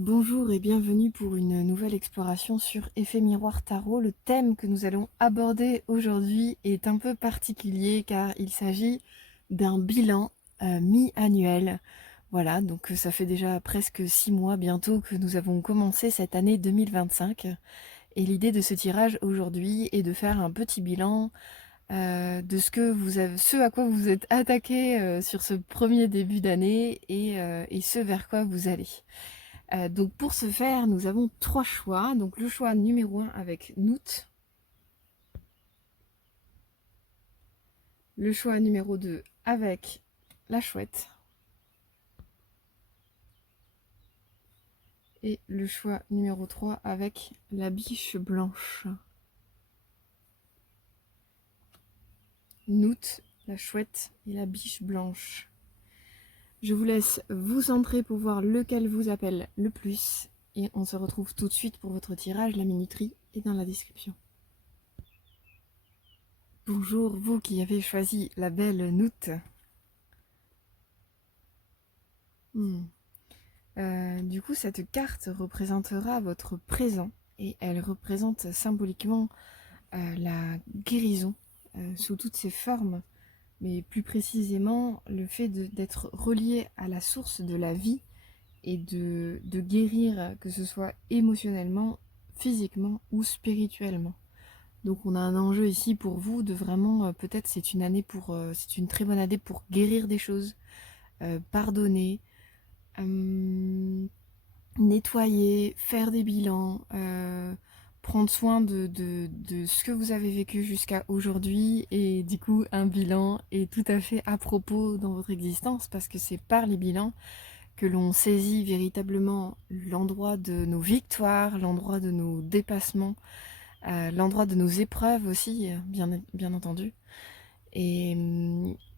Bonjour et bienvenue pour une nouvelle exploration sur Effet Miroir Tarot. Le thème que nous allons aborder aujourd'hui est un peu particulier car il s'agit d'un bilan mi-annuel. Voilà, donc ça fait déjà presque 6 mois bientôt que nous avons commencé cette année 2025. Et l'idée de ce tirage aujourd'hui est de faire un petit bilan de ce à quoi vous êtes attaqué sur ce premier début d'année et ce vers quoi vous allez. Donc pour ce faire, nous avons 3 choix. Donc le choix numéro 1 avec Noot, le choix numéro 2 avec la chouette et le choix numéro 3 avec la biche blanche. Noot, la chouette et la biche blanche. Je vous laisse vous centrer pour voir lequel vous appelle le plus et on se retrouve tout de suite pour votre tirage. La minuterie est dans la description. Bonjour vous qui avez choisi la belle Noot. Du coup, cette carte représentera votre présent et elle représente symboliquement la guérison sous toutes ses formes, mais plus précisément le fait d'être relié à la source de la vie et de guérir, que ce soit émotionnellement, physiquement ou spirituellement. Donc on a un enjeu ici pour vous de vraiment, peut-être c'est une année c'est une très bonne année pour guérir des choses, pardonner, nettoyer, faire des bilans, prendre soin de ce que vous avez vécu jusqu'à aujourd'hui. Et du coup, un bilan est tout à fait à propos dans votre existence parce que c'est par les bilans que l'on saisit véritablement l'endroit de nos victoires, l'endroit de nos dépassements, l'endroit de nos épreuves aussi, bien entendu. Et,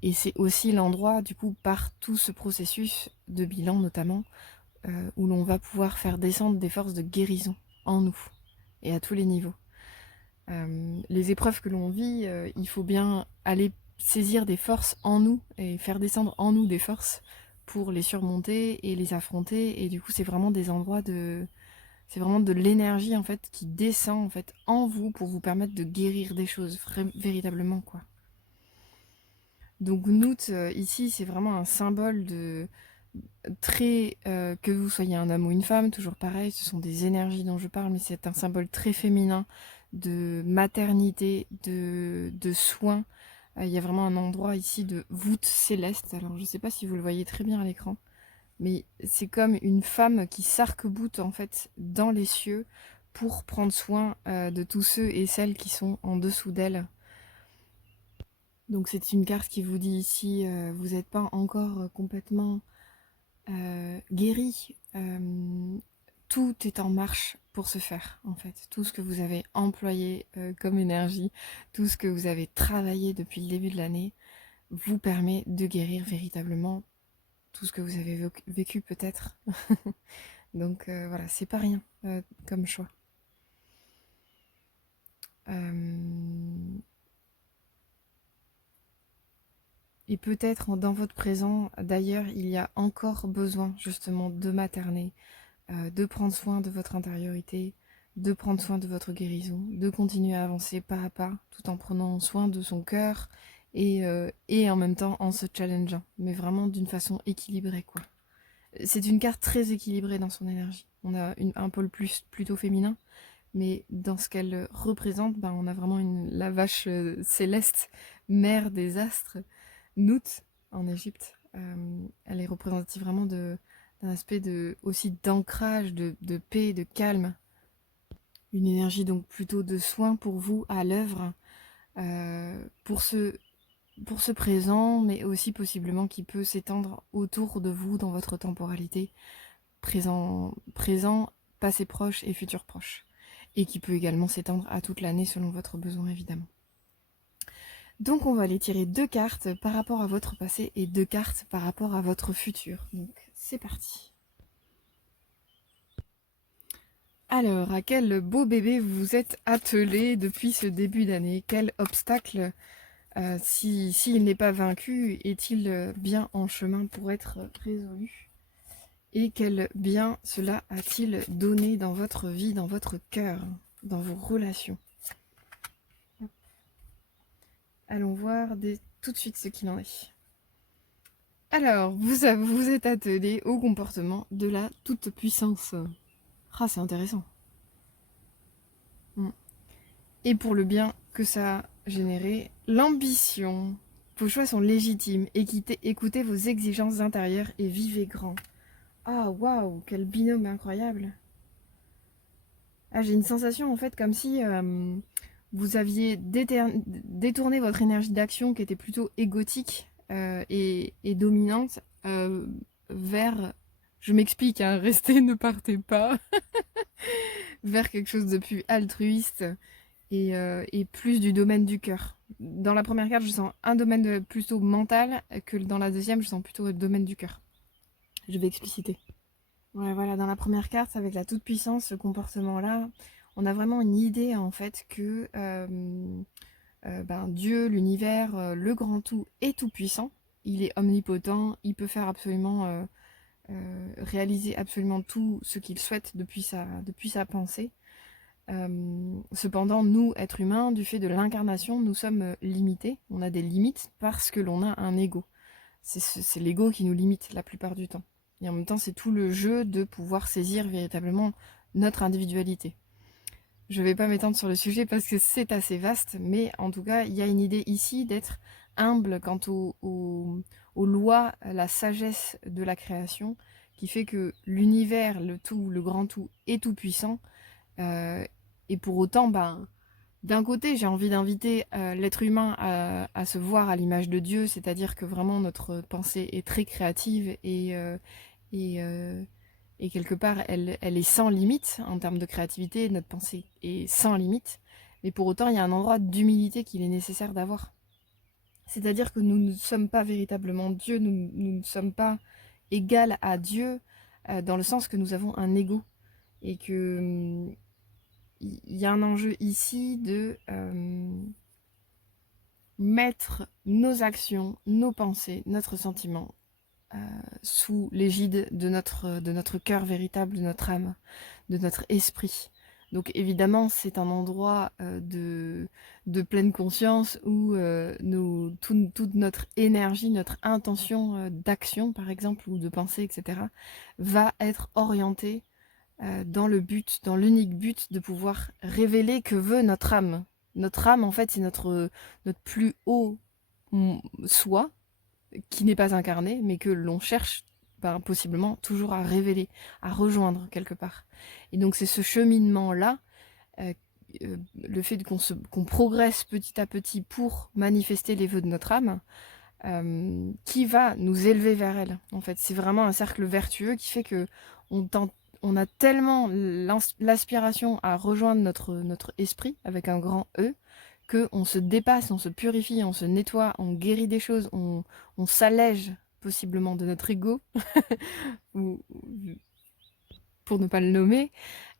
et c'est aussi l'endroit, du coup, par tout ce processus de bilan notamment, où l'on va pouvoir faire descendre des forces de guérison en nous et à tous les niveaux. Les épreuves que l'on vit, il faut bien aller saisir des forces en nous et faire descendre en nous des forces pour les surmonter et les affronter. Et du coup, c'est vraiment des endroits c'est vraiment de l'énergie en fait qui descend en fait en vous pour vous permettre de guérir des choses véritablement quoi. Donc Noot ici, c'est vraiment un symbole de très, que vous soyez un homme ou une femme, toujours pareil, ce sont des énergies dont je parle, mais c'est un symbole très féminin de maternité, de soins. Il y a vraiment un endroit ici de voûte céleste. Alors je ne sais pas si vous le voyez très bien à l'écran, mais c'est comme une femme qui s'arc-boute en fait dans les cieux pour prendre soin de tous ceux et celles qui sont en dessous d'elle. Donc c'est une carte qui vous dit ici, vous n'êtes pas encore complètement guéri. Tout est en marche pour se faire, en fait. Tout ce que vous avez employé comme énergie, tout ce que vous avez travaillé depuis le début de l'année, vous permet de guérir véritablement tout ce que vous avez vécu peut-être. Donc voilà, c'est pas rien comme choix. Et peut-être dans votre présent, d'ailleurs, il y a encore besoin justement de materner, de prendre soin de votre intériorité, de prendre soin de votre guérison, de continuer à avancer pas à pas, tout en prenant soin de son cœur et en même temps en se challengeant, mais vraiment d'une façon équilibrée, quoi. C'est une carte très équilibrée dans son énergie. On a un pôle plutôt féminin, mais dans ce qu'elle représente, ben, on a vraiment la vache céleste, mère des astres, Nout, en Égypte. Elle est représentative vraiment d'un aspect aussi d'ancrage, de paix, de calme. Une énergie donc plutôt de soin pour vous à l'œuvre, pour ce présent, mais aussi possiblement qui peut s'étendre autour de vous dans votre temporalité, présent, passé proche et futur proche. Et qui peut également s'étendre à toute l'année selon votre besoin évidemment. Donc on va aller tirer 2 cartes par rapport à votre passé et 2 cartes par rapport à votre futur. Donc c'est parti. Alors, à quel beau bébé vous vous êtes attelé depuis ce début d'année? Quel obstacle, s'il n'est pas vaincu, est-il bien en chemin pour être résolu? Et quel bien cela a-t-il donné dans votre vie, dans votre cœur, dans vos relations? Allons voir tout de suite ce qu'il en est. Alors, vous êtes attelé au comportement de la toute-puissance. Ah, c'est intéressant. Et pour le bien que ça a généré, l'ambition. Vos choix sont légitimes. Écoutez vos exigences intérieures et vivez grand. Ah, waouh, quel binôme incroyable. Ah, j'ai une sensation en fait comme si vous aviez détourné votre énergie d'action qui était plutôt égotique et dominante vers, je m'explique, hein, restez, ne partez pas, vers quelque chose de plus altruiste et plus du domaine du cœur. Dans la première carte, je sens un domaine plutôt mental, que dans la deuxième, je sens plutôt le domaine du cœur. Je vais expliciter. Ouais, voilà, dans la première carte, avec la toute-puissance, ce comportement-là, on a vraiment une idée en fait que Dieu, l'univers, le grand tout est tout-puissant. Il est omnipotent, il peut faire absolument, réaliser absolument tout ce qu'il souhaite depuis sa pensée. Cependant, nous, êtres humains, du fait de l'incarnation, nous sommes limités. On a des limites parce que l'on a un ego. C'est l'ego qui nous limite la plupart du temps. Et en même temps, c'est tout le jeu de pouvoir saisir véritablement notre individualité. Je ne vais pas m'étendre sur le sujet parce que c'est assez vaste, mais en tout cas, il y a une idée ici d'être humble quant aux lois, à la sagesse de la création, qui fait que l'univers, le tout, le grand tout, est tout puissant. Et pour autant, d'un côté, j'ai envie d'inviter l'être humain à se voir à l'image de Dieu, c'est-à-dire que vraiment notre pensée est très créative et, euh, et quelque part, elle est sans limite en termes de créativité, notre pensée est sans limite. Mais pour autant, il y a un endroit d'humilité qu'il est nécessaire d'avoir. C'est-à-dire que nous ne sommes pas véritablement Dieu, nous ne sommes pas égal à Dieu, dans le sens que nous avons un ego. Et que il y a un enjeu ici de mettre nos actions, nos pensées, notre sentiment sous l'égide de notre cœur véritable, de notre âme, de notre esprit. Donc évidemment, c'est un endroit de pleine conscience où toute notre énergie, notre intention d'action, par exemple, ou de pensée, etc., va être orientée dans dans l'unique but de pouvoir révéler que veut notre âme. Notre âme, en fait, c'est notre plus haut soi, qui n'est pas incarné, mais que l'on cherche possiblement toujours à révéler, à rejoindre quelque part. Et donc c'est ce cheminement-là, euh, le fait qu'on progresse petit à petit pour manifester les vœux de notre âme, qui va nous élever vers elle. En fait, c'est vraiment un cercle vertueux qui fait que on a tellement l'aspiration à rejoindre notre esprit avec un grand E, qu'on se dépasse, on se purifie, on se nettoie, on guérit des choses, on s'allège possiblement de notre ego, ou, pour ne pas le nommer.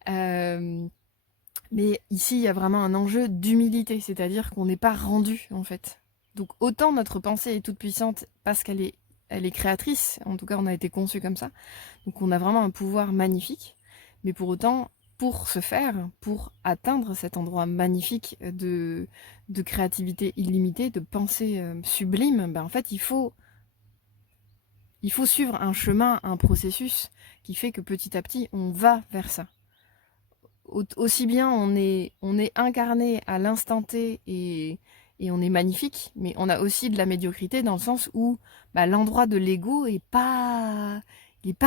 Mais ici, il y a vraiment un enjeu d'humilité, c'est-à-dire qu'on n'est pas rendu, en fait. Donc autant notre pensée est toute puissante parce elle est créatrice, en tout cas on a été conçu comme ça, donc on a vraiment un pouvoir magnifique, mais pour autant, pour ce faire, pour atteindre cet endroit magnifique de créativité illimitée, de pensée sublime, en fait il faut suivre un chemin, un processus qui fait que petit à petit on va vers ça. Aussi bien on est incarné à l'instant T et on est magnifique, mais on a aussi de la médiocrité dans le sens où l'endroit de l'ego il est pas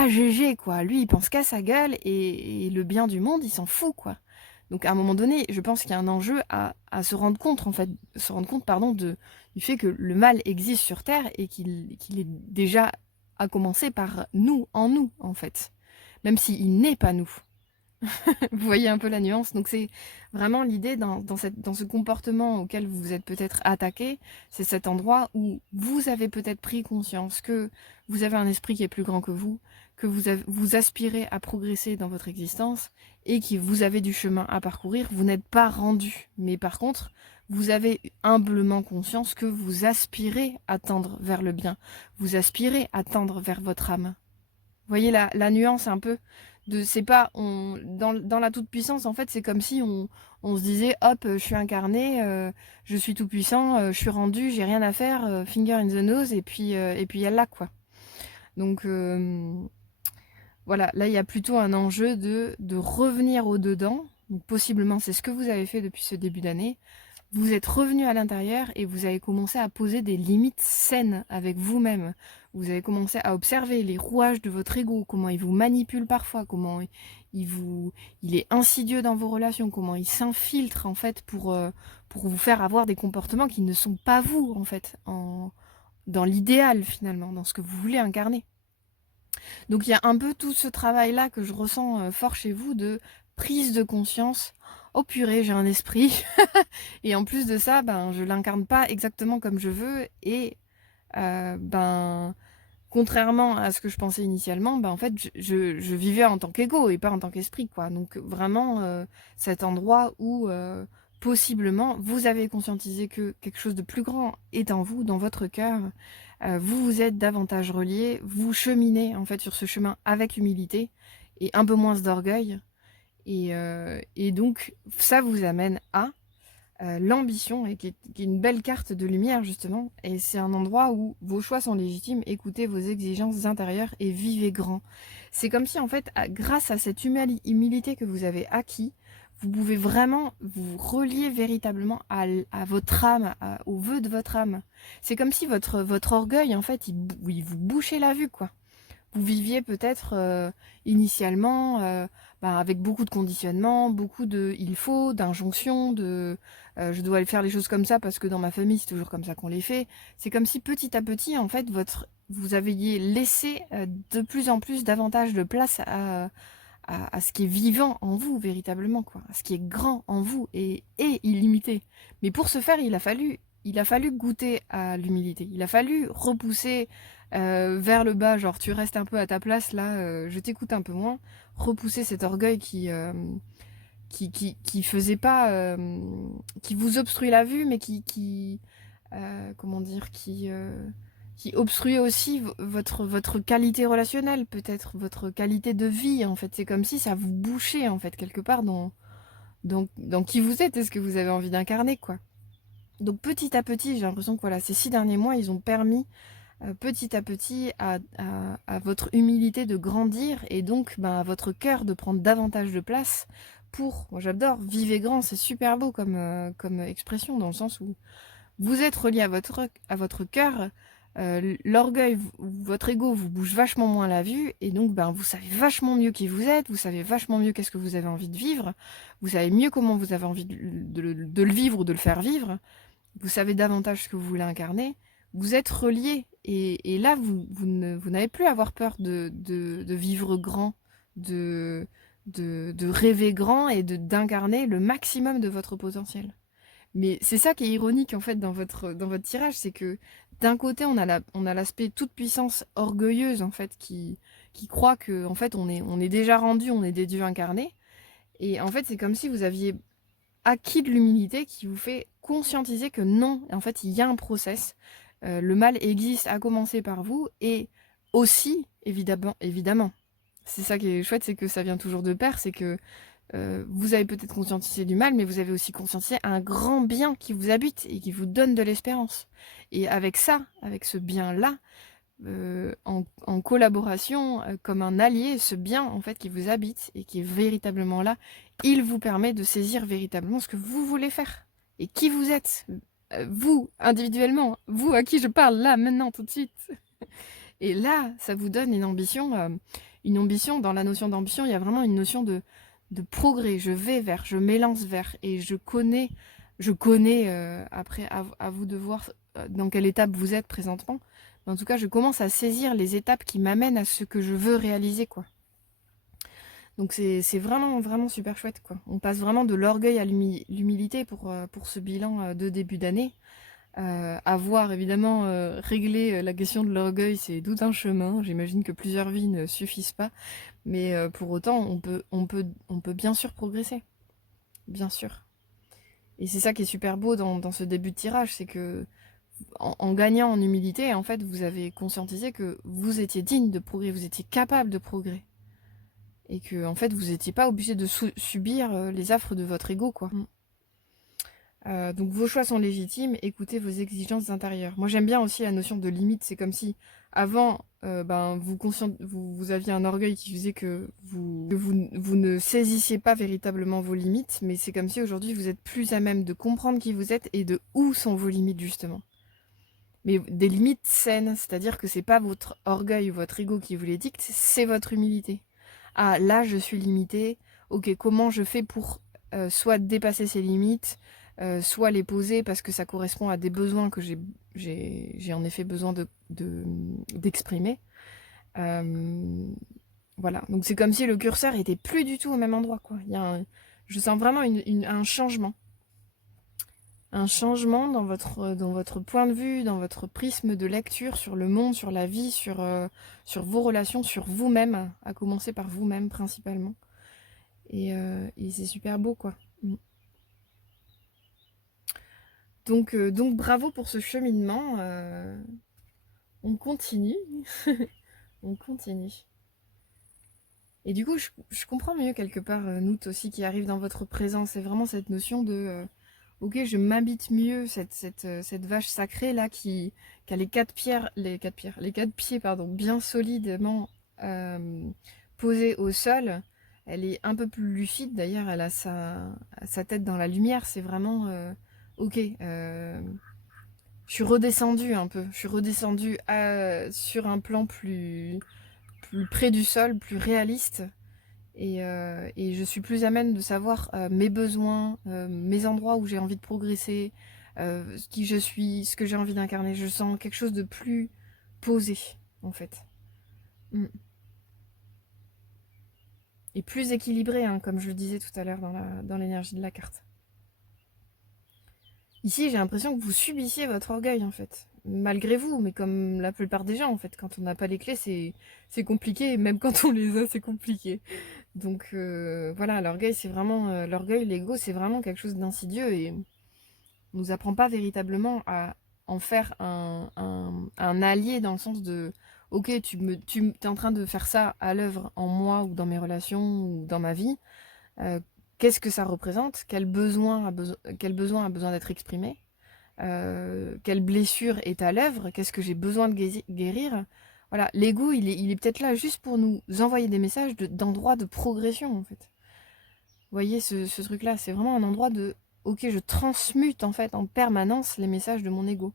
GG quoi. Lui il pense qu'à sa gueule et le bien du monde il s'en fout quoi. Donc à un moment donné, je pense qu'il y a un enjeu à se rendre compte en fait, se rendre compte pardon du fait que le mal existe sur Terre et qu'il est déjà à commencer par nous en fait, même s'il n'est pas nous. Vous voyez un peu la nuance. Donc c'est vraiment l'idée dans ce comportement auquel vous vous êtes peut-être attaqué, c'est cet endroit où vous avez peut-être pris conscience que vous avez un esprit qui est plus grand que vous, que vous aspirez à progresser dans votre existence et que vous avez du chemin à parcourir. Vous n'êtes pas rendu, mais par contre, vous avez humblement conscience que vous aspirez à tendre vers le bien, vous aspirez à tendre vers votre âme. voyez la nuance un peu de c'est pas dans la toute puissance en fait c'est comme si on se disait hop je suis incarné, je suis tout puissant, je suis rendu, j'ai rien à faire, finger in the nose et puis elle là quoi. Donc voilà, là il y a plutôt un enjeu de revenir au dedans. Donc possiblement c'est ce que vous avez fait depuis ce début d'année. Vous êtes revenu à l'intérieur et vous avez commencé à poser des limites saines avec vous-même. Vous avez commencé à observer les rouages de votre ego, comment il vous manipule parfois, comment il vous, il est insidieux dans vos relations, comment il s'infiltre en fait pour vous faire avoir des comportements qui ne sont pas vous en fait, dans l'idéal finalement, dans ce que vous voulez incarner. Donc il y a un peu tout ce travail-là que je ressens fort chez vous de prise de conscience. Oh purée, j'ai un esprit. Et en plus de ça, ben, je l'incarne pas exactement comme je veux. Et ben, contrairement à ce que je pensais initialement, ben, en fait, je vivais en tant qu'ego et pas en tant qu'esprit, quoi. Donc vraiment, cet endroit où possiblement vous avez conscientisé que quelque chose de plus grand est en vous, dans votre cœur. Vous vous êtes davantage relié, vous cheminez en fait sur ce chemin avec humilité et un peu moins d'orgueil. Et donc ça vous amène à l'ambition, et qui est une belle carte de lumière justement, et c'est un endroit où vos choix sont légitimes, écoutez vos exigences intérieures et vivez grand. C'est comme si en fait, grâce à cette humilité que vous avez acquis, vous pouvez vraiment vous relier véritablement à votre âme, au vœu de votre âme. C'est comme si votre orgueil en fait, il vous bouchait la vue quoi. Vous viviez peut-être initialement avec beaucoup de conditionnement, beaucoup de il faut, d'injonctions, de je dois faire les choses comme ça parce que dans ma famille c'est toujours comme ça qu'on les fait. C'est comme si petit à petit en fait vous aviez laissé de plus en plus davantage de place à ce qui est vivant en vous véritablement quoi, à ce qui est grand en vous et illimité. Mais pour ce faire il a fallu goûter à l'humilité. Il a fallu repousser vers le bas, genre tu restes un peu à ta place là, je t'écoute un peu moins. Repousser cet orgueil qui faisait pas, qui vous obstruait la vue, mais comment dire, qui obstruait aussi votre qualité relationnelle, peut-être votre qualité de vie. En fait, c'est comme si ça vous bouchait en fait quelque part dans qui vous êtes et ce que vous avez envie d'incarner, quoi. Donc petit à petit, j'ai l'impression que voilà, ces 6 derniers mois, ils ont permis petit à petit à votre humilité de grandir et donc ben, à votre cœur de prendre davantage de place pour, moi j'adore, vivez grand, c'est super beau comme expression dans le sens où vous êtes relié à votre cœur, l'orgueil, votre ego vous bouge vachement moins la vue et donc ben, vous savez vachement mieux qui vous êtes, vous savez vachement mieux qu'est-ce que vous avez envie de vivre, vous savez mieux comment vous avez envie de le vivre ou de le faire vivre, vous savez davantage ce que vous voulez incarner, vous êtes relié. Et là, vous n'avez plus à avoir peur de vivre grand, de rêver grand et d'incarner le maximum de votre potentiel. Mais c'est ça qui est ironique en fait dans votre tirage, c'est que d'un côté on a l'aspect toute puissance orgueilleuse en fait qui croit que en fait on est déjà rendu, on est des dieux incarnés. Et en fait c'est comme si vous aviez acquis de l'humilité qui vous fait conscientiser que non, en fait, il y a un process. Le mal existe à commencer par vous et aussi, évidemment. C'est ça qui est chouette, c'est que ça vient toujours de pair, c'est que vous avez peut-être conscientisé du mal, mais vous avez aussi conscientisé un grand bien qui vous habite et qui vous donne de l'espérance. Et avec ça, avec ce bien-là, en collaboration, comme un allié, ce bien en fait qui vous habite et qui est véritablement là, il vous permet de saisir véritablement ce que vous voulez faire et qui vous êtes, vous individuellement, vous à qui je parle là, maintenant, tout de suite. Et là, ça vous donne une ambition. Une ambition, dans la notion d'ambition, il y a vraiment une notion de progrès. Je vais vers, je m'élance vers et je connais après à vous de voir dans quelle étape vous êtes présentement. Mais en tout cas, je commence à saisir les étapes qui m'amènent à ce que je veux réaliser, quoi. Donc c'est vraiment, vraiment super chouette, quoi. On passe vraiment de l'orgueil à l'humilité pour ce bilan de début d'année. Avoir évidemment réglé la question de l'orgueil, c'est tout un chemin. J'imagine que plusieurs vies ne suffisent pas. Mais pour autant, on peut bien sûr progresser. Bien sûr. Et c'est ça qui est super beau dans ce début de tirage, c'est que en gagnant en humilité, en fait, vous avez conscientisé que vous étiez digne de progrès, vous étiez capable de progrès. Et que, en fait, vous n'étiez pas obligé de subir les affres de votre ego, quoi. Donc vos choix sont légitimes, écoutez vos exigences intérieures. Moi j'aime bien aussi la notion de limite, c'est comme si avant vous aviez un orgueil qui faisait que vous ne saisissiez pas véritablement vos limites, mais c'est comme si aujourd'hui vous êtes plus à même de comprendre qui vous êtes et de où sont vos limites justement. Mais des limites saines, c'est-à-dire que c'est pas votre orgueil ou votre ego qui vous les dicte, c'est votre humilité. Ah là je suis limitée, ok comment je fais pour soit dépasser ces limites, soit les poser parce que ça correspond à des besoins que j'ai en effet besoin d'exprimer. Voilà, donc c'est comme si le curseur était plus du tout au même endroit, quoi. Je sens vraiment un changement. Un changement dans votre point de vue, dans votre prisme de lecture sur le monde, sur la vie, sur vos relations, sur vous-même, à commencer par vous-même principalement. Et c'est super beau, quoi. Donc bravo pour ce cheminement. On continue. On continue. Et du coup, je comprends mieux quelque part Nout aussi qui arrive dans votre présence. C'est vraiment cette notion de ok, je m'habite mieux, cette vache sacrée là qui a les quatre pieds pardon, bien solidement posés au sol. Elle est un peu plus lucide d'ailleurs, elle a sa tête dans la lumière. C'est vraiment ok. Je suis redescendue un peu. Je suis redescendue sur un plan plus près du sol, plus réaliste. Et je suis plus à même de savoir mes besoins, mes endroits où j'ai envie de progresser, qui je suis, ce que j'ai envie d'incarner. Je sens quelque chose de plus posé, en fait. Mm. Et plus équilibré, hein, comme je le disais tout à l'heure dans l'énergie de la carte. Ici, j'ai l'impression que vous subissiez votre orgueil, en fait. Malgré vous, mais comme la plupart des gens, en fait. Quand on n'a pas les clés, c'est compliqué. Et même quand on les a, c'est compliqué. Donc voilà, l'orgueil, c'est vraiment... l'orgueil, l'ego, c'est vraiment quelque chose d'insidieux et on nous apprend pas véritablement à en faire un allié dans le sens de... Ok, tu es en train de faire ça à l'œuvre en moi ou dans mes relations ou dans ma vie. Euh, Qu'est-ce que ça représente? Quel besoin a besoin d'être exprimé? Quelle blessure est à l'œuvre? Qu'est-ce que j'ai besoin de guérir? Voilà, l'ego, il est peut-être là juste pour nous envoyer des messages d'endroits de progression, en fait. Vous voyez, ce truc-là, c'est vraiment un endroit de... Ok, je transmute, en fait, en permanence les messages de mon ego.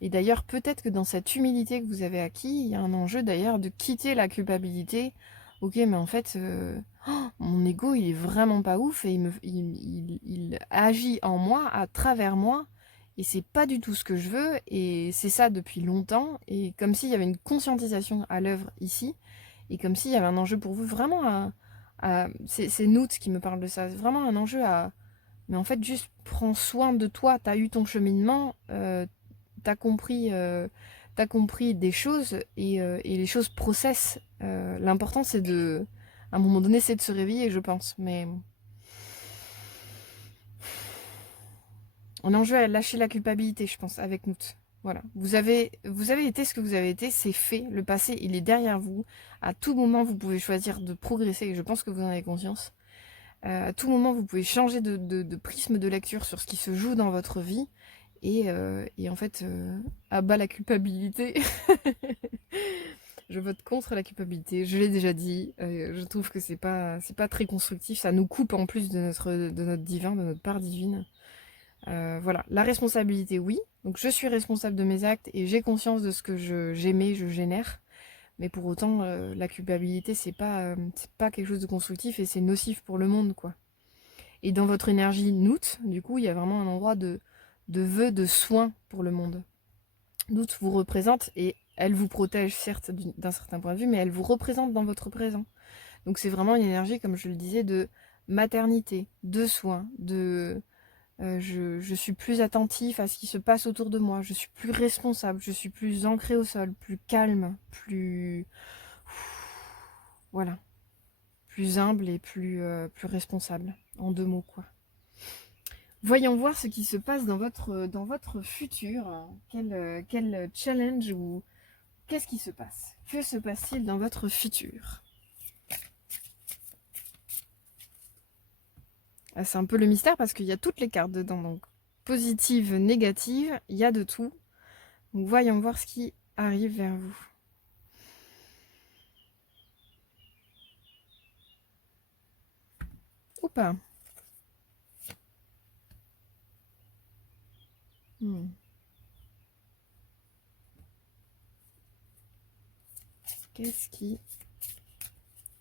Et d'ailleurs, peut-être que dans cette humilité que vous avez acquis, il y a un enjeu d'ailleurs de quitter la culpabilité. Ok, mais en fait, mon ego, il est vraiment pas ouf et il agit en moi, à travers moi, et c'est pas du tout ce que je veux, et c'est ça depuis longtemps, et comme s'il y avait une conscientisation à l'œuvre ici, et comme s'il y avait un enjeu pour vous, vraiment c'est Nout qui me parle de ça, c'est vraiment un enjeu à... Mais en fait, juste prends soin de toi, t'as eu ton cheminement, t'as compris, t'as compris des choses et les choses processent. L'important c'est de, à un moment donné, c'est de se réveiller, je pense. Mais on a enjeu à lâcher la culpabilité, je pense, avec nous. Voilà, vous avez été ce que vous avez été, c'est fait. Le passé, il est derrière vous. À tout moment, vous pouvez choisir de progresser. Et je pense que vous en avez conscience. À tout moment, vous pouvez changer de prisme de lecture sur ce qui se joue dans votre vie. Et en fait, à bas la culpabilité. Je vote contre la culpabilité, je l'ai déjà dit. Je trouve que c'est pas très constructif. Ça nous coupe en plus de notre divin, de notre part divine. Voilà, la responsabilité, oui. Donc je suis responsable de mes actes et j'ai conscience de ce que j'aimais, je génère. Mais pour autant, la culpabilité, c'est pas quelque chose de constructif et c'est nocif pour le monde, quoi. Et dans votre énergie Nout, du coup, il y a vraiment un endroit de vœu, de soin pour le monde. Nout vous représente et elle vous protège, certes, d'un certain point de vue, mais elle vous représente dans votre présent. Donc c'est vraiment une énergie, comme je le disais, de maternité, de soin, je suis plus attentif à ce qui se passe autour de moi, je suis plus responsable, je suis plus ancré au sol, plus calme, plus... Voilà, plus humble et plus responsable, en deux mots, quoi. Voyons voir ce qui se passe dans votre futur. Quel challenge ou qu'est-ce qui se passe? Que se passe-t-il dans votre futur? Ah, c'est un peu le mystère parce qu'il y a toutes les cartes dedans. Donc, positive, négative, il y a de tout. Donc, voyons voir ce qui arrive vers vous. Ou pas. Qu'est-ce qui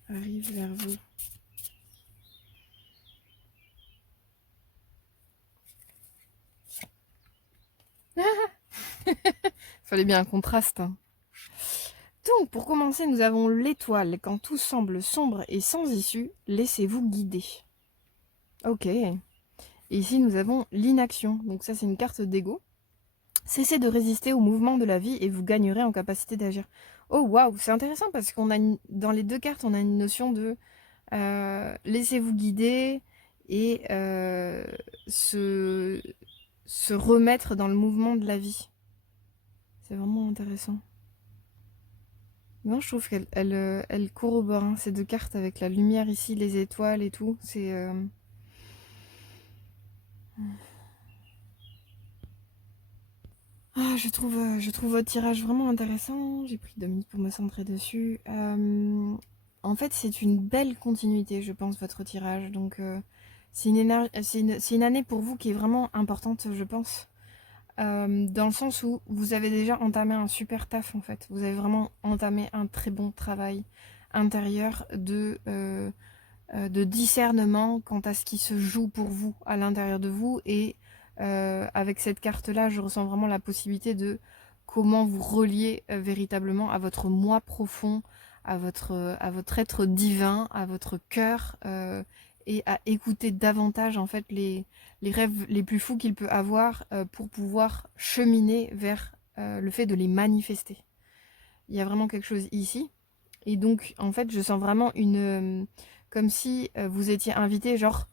arrive vers vous? Fallait bien un contraste. Hein. Donc, pour commencer, nous avons l'étoile. Quand tout semble sombre et sans issue, laissez-vous guider. Ok. Et ici, nous avons l'inaction. Donc ça, c'est une carte d'ego. Cessez de résister au mouvement de la vie et vous gagnerez en capacité d'agir. Oh, waouh, c'est intéressant parce qu'on a dans les deux cartes, on a une notion de laissez-vous guider et se remettre dans le mouvement de la vie. C'est vraiment intéressant. Non, je trouve qu'elle elle corrobore hein, ces deux cartes avec la lumière ici, les étoiles et tout. C'est je trouve votre tirage vraiment intéressant. J'ai pris 2 minutes pour me centrer dessus. En fait, c'est une belle continuité, je pense, votre tirage. Donc, c'est une année pour vous qui est vraiment importante, je pense. Dans le sens où vous avez déjà entamé un super taf, en fait. Vous avez vraiment entamé un très bon travail intérieur de discernement quant à ce qui se joue pour vous à l'intérieur de vous et avec cette carte là je ressens vraiment la possibilité de comment vous relier véritablement à votre moi profond, à votre être divin, à votre cœur et à écouter davantage en fait les rêves les plus fous qu'il peut avoir pour pouvoir cheminer vers le fait de les manifester. Il y a vraiment quelque chose ici. Et donc, en fait, je sens vraiment comme si vous étiez invité, genre,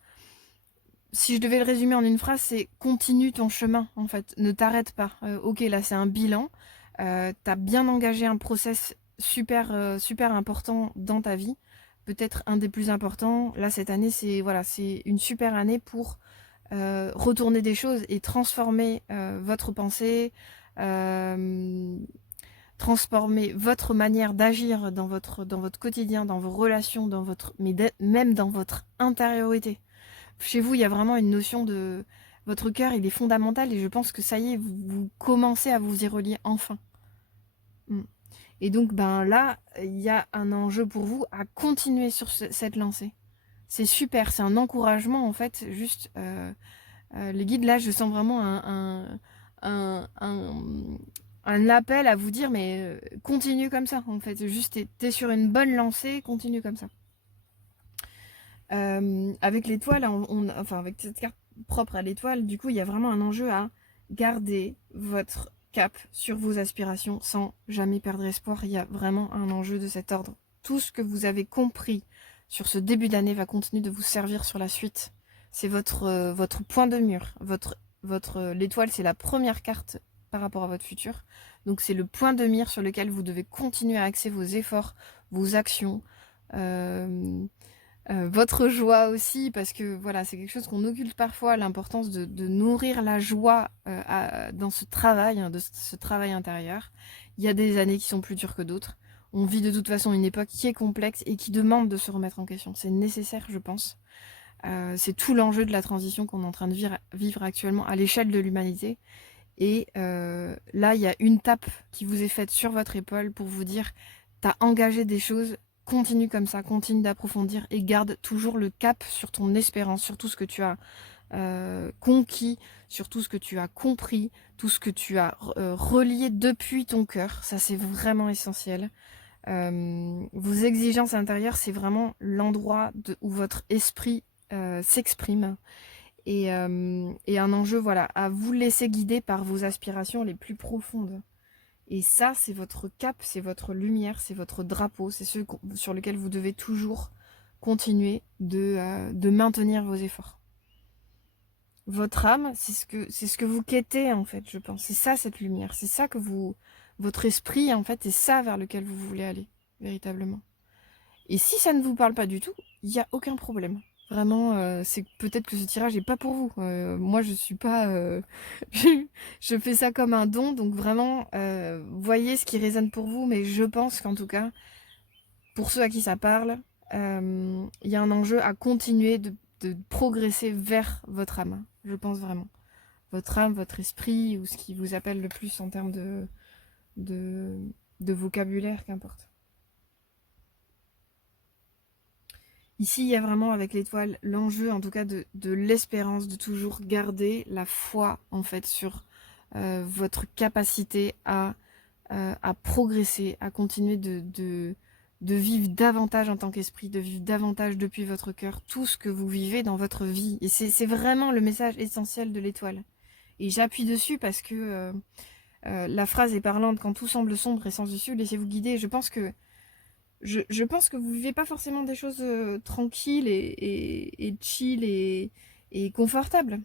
si je devais le résumer en une phrase, c'est continue ton chemin, en fait. Ne t'arrête pas. Ok, là, c'est un bilan. T'as bien engagé un process super important dans ta vie. Peut-être un des plus importants. Là, cette année, c'est une super année pour retourner des choses et transformer votre pensée. Euh, transformer votre manière d'agir dans votre quotidien, dans vos relations, même dans votre intériorité. Chez vous, il y a vraiment une notion de... Votre cœur, il est fondamental et je pense que ça y est, vous commencez à vous y relier enfin. Et donc, ben là, il y a un enjeu pour vous à continuer sur cette lancée. C'est super, c'est un encouragement en fait, juste... les guides, là, je sens vraiment un appel à vous dire, mais continue comme ça, en fait. Juste, t'es sur une bonne lancée, continue comme ça. Avec l'étoile, enfin, avec cette carte propre à l'étoile, du coup, il y a vraiment un enjeu à garder votre cap sur vos aspirations sans jamais perdre espoir. Il y a vraiment un enjeu de cet ordre. Tout ce que vous avez compris sur ce début d'année va continuer de vous servir sur la suite. C'est votre point de mur. L'étoile, c'est la première carte par rapport à votre futur. Donc c'est le point de mire sur lequel vous devez continuer à axer vos efforts, vos actions, votre joie aussi, parce que voilà, c'est quelque chose qu'on occulte parfois, l'importance de nourrir la joie dans ce travail, hein, de ce travail intérieur. Il y a des années qui sont plus dures que d'autres. On vit de toute façon une époque qui est complexe et qui demande de se remettre en question. C'est nécessaire, je pense. C'est tout l'enjeu de la transition qu'on est en train de vivre actuellement à l'échelle de l'humanité. Et là, il y a une tape qui vous est faite sur votre épaule pour vous dire, t'as engagé des choses, continue comme ça, continue d'approfondir et garde toujours le cap sur ton espérance, sur tout ce que tu as conquis, sur tout ce que tu as compris, tout ce que tu as relié depuis ton cœur. Ça, c'est vraiment essentiel. Vos exigences intérieures, c'est vraiment l'endroit où votre esprit s'exprime. Et un enjeu, voilà, à vous laisser guider par vos aspirations les plus profondes. Et ça, c'est votre cap, c'est votre lumière, c'est votre drapeau, c'est ce sur lequel vous devez toujours continuer de maintenir vos efforts. Votre âme, c'est ce que vous quêtez, en fait, je pense. C'est ça, cette lumière. C'est ça que votre esprit, en fait, est ça vers lequel vous voulez aller, véritablement. Et si ça ne vous parle pas du tout, il n'y a aucun problème. Vraiment, c'est peut-être que ce tirage n'est pas pour vous. Moi, je suis pas... je fais ça comme un don, donc vraiment, voyez ce qui résonne pour vous, mais je pense qu'en tout cas, pour ceux à qui ça parle, il y a un enjeu à continuer de progresser vers votre âme. Je pense vraiment. Votre âme, votre esprit, ou ce qui vous appelle le plus en termes de, de vocabulaire, qu'importe. Ici, il y a vraiment avec l'étoile l'enjeu, en tout cas, de l'espérance, de toujours garder la foi, en fait, sur votre capacité à progresser, à continuer de vivre davantage en tant qu'esprit, de vivre davantage depuis votre cœur tout ce que vous vivez dans votre vie. Et c'est vraiment le message essentiel de l'étoile. Et j'appuie dessus parce que la phrase est parlante: quand tout semble sombre et sans issue, laissez-vous guider. Je pense que vous vivez pas forcément des choses tranquilles et chill et confortables,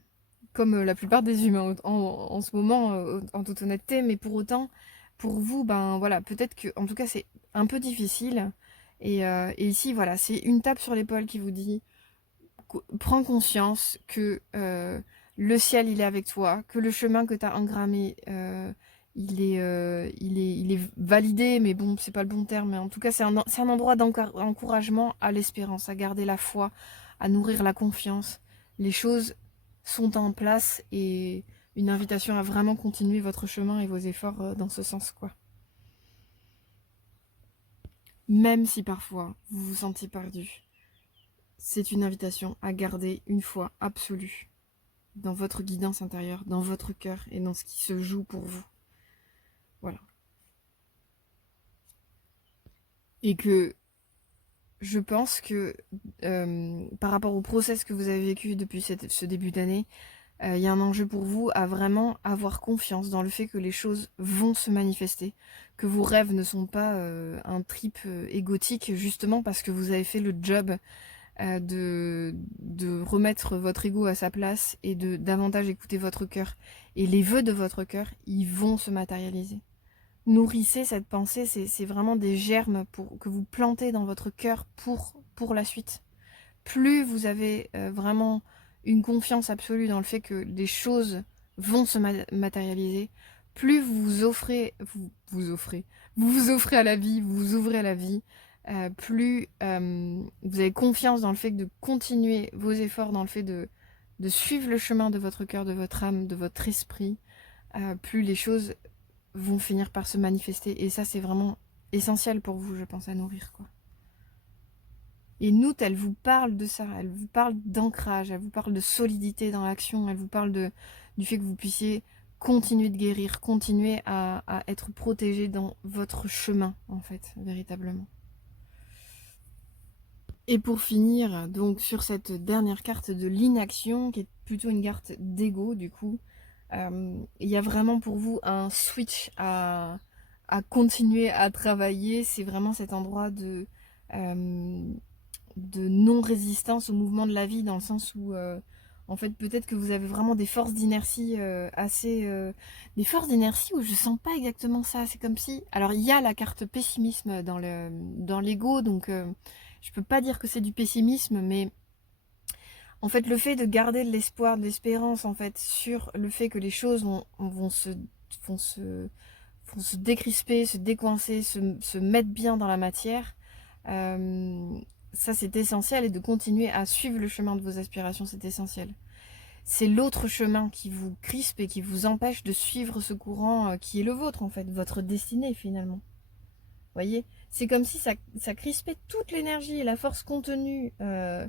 comme la plupart des humains en ce moment, en toute honnêteté, mais pour autant, pour vous, ben voilà, peut-être que, en tout cas, c'est un peu difficile. Et ici, voilà, c'est une tape sur l'épaule qui vous dit: prends conscience que le ciel, il est avec toi, que le chemin que tu as engrammé, il est validé, mais bon, c'est pas le bon terme. Mais en tout cas, c'est un endroit d'encouragement à l'espérance, à garder la foi, à nourrir la confiance. Les choses sont en place et une invitation à vraiment continuer votre chemin et vos efforts dans ce sens, quoi. Même si parfois vous vous sentiez perdu, c'est une invitation à garder une foi absolue dans votre guidance intérieure, dans votre cœur et dans ce qui se joue pour vous. Voilà. Et que je pense que par rapport au process que vous avez vécu depuis ce début d'année, il y a un enjeu pour vous à vraiment avoir confiance dans le fait que les choses vont se manifester, que vos rêves ne sont pas un trip égotique, justement parce que vous avez fait le job de remettre votre ego à sa place et de davantage écouter votre cœur. Et les vœux de votre cœur, ils vont se matérialiser. Nourrissez cette pensée, c'est vraiment des germes que vous plantez dans votre cœur pour la suite. Plus vous avez vraiment une confiance absolue dans le fait que les choses vont se matérialiser, plus vous vous offrez à la vie, vous vous ouvrez à la vie, plus vous avez confiance dans le fait de continuer vos efforts, dans le fait de suivre le chemin de votre cœur, de votre âme, de votre esprit, plus les choses vont finir par se manifester. Et ça, c'est vraiment essentiel pour vous, je pense, à nourrir, quoi. Et Nout, elle vous parle de ça, elle vous parle d'ancrage, elle vous parle de solidité dans l'action, elle vous parle du fait que vous puissiez continuer de guérir, continuer à être protégé dans votre chemin, en fait, véritablement. Et pour finir, donc sur cette dernière carte de l'inaction, qui est plutôt une carte d'ego, du coup, il y a vraiment pour vous un switch à continuer à travailler. C'est vraiment cet endroit de non-résistance au mouvement de la vie, dans le sens où, en fait, peut-être que vous avez vraiment des forces d'inertie des forces d'inertie où je sens pas exactement ça. C'est comme si... Alors, il y a la carte pessimisme dans l'ego, donc je peux pas dire que c'est du pessimisme, mais en fait, le fait de garder de l'espoir, de l'espérance, en fait, sur le fait que les choses vont se, vont se décrisper, se décoincer, se mettre bien dans la matière, ça c'est essentiel. Et de continuer à suivre le chemin de vos aspirations, c'est essentiel. C'est l'autre chemin qui vous crispe et qui vous empêche de suivre ce courant qui est le vôtre, en fait, votre destinée finalement. Vous voyez, c'est comme si ça crispait toute l'énergie et la force contenue euh,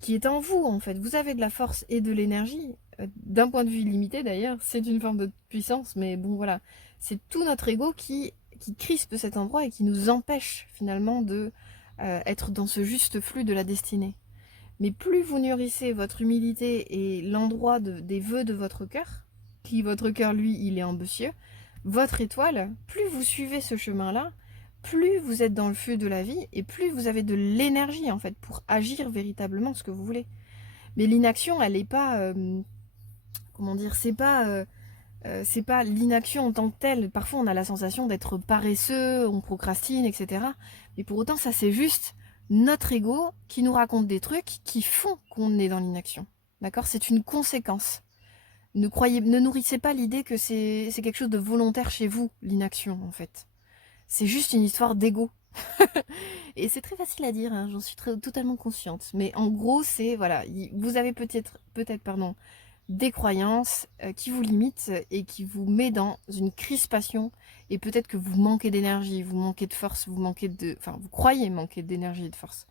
qui est en vous, en fait. Vous avez de la force et de l'énergie, d'un point de vue illimité d'ailleurs, c'est une forme de puissance, mais bon voilà, c'est tout notre ego qui crispe cet endroit et qui nous empêche finalement de être dans ce juste flux de la destinée. Mais plus vous nourrissez votre humilité et l'endroit des vœux de votre cœur, qui votre cœur lui il est ambitieux, votre étoile, plus vous suivez ce chemin-là, plus vous êtes dans le feu de la vie et plus vous avez de l'énergie en fait pour agir véritablement ce que vous voulez. Mais l'inaction, elle n'est pas, comment dire, c'est pas l'inaction en tant que telle. Parfois, on a la sensation d'être paresseux, on procrastine, etc. Mais pour autant, ça, c'est juste notre ego qui nous raconte des trucs qui font qu'on est dans l'inaction. D'accord? C'est une conséquence. Ne nourrissez pas l'idée que c'est quelque chose de volontaire chez vous, l'inaction, en fait. C'est juste une histoire d'ego. Et c'est très facile à dire, hein, j'en suis totalement consciente. Mais en gros, c'est, voilà, vous avez pardon, des croyances qui vous limitent et qui vous met dans une crispation. Et peut-être que vous manquez d'énergie, vous manquez de force, enfin, vous croyez manquer d'énergie et de force.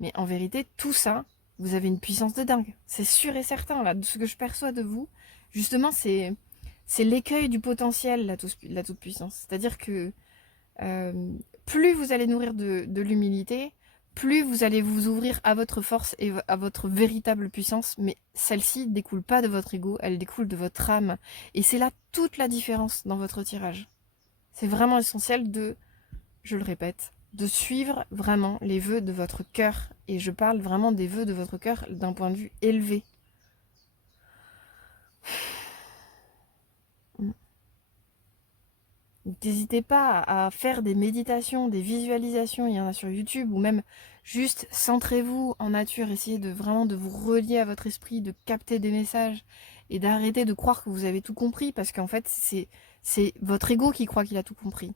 Mais en vérité, tout ça, vous avez une puissance de dingue. C'est sûr et certain, là, de ce que je perçois de vous. Justement, c'est l'écueil du potentiel, la toute-puissance. C'est-à-dire que euh, plus vous allez nourrir de l'humilité, plus vous allez vous ouvrir à votre force et à votre véritable puissance, mais celle-ci ne découle pas de votre ego, elle découle de votre âme. Et c'est là toute la différence dans votre tirage. C'est vraiment essentiel je le répète, de suivre vraiment les vœux de votre cœur. Et je parle vraiment des vœux de votre cœur d'un point de vue élevé. N'hésitez pas à faire des méditations, des visualisations, il y en a sur YouTube, ou même juste centrez-vous en nature, essayez de vraiment de vous relier à votre esprit, de capter des messages et d'arrêter de croire que vous avez tout compris, parce qu'en fait c'est votre ego qui croit qu'il a tout compris.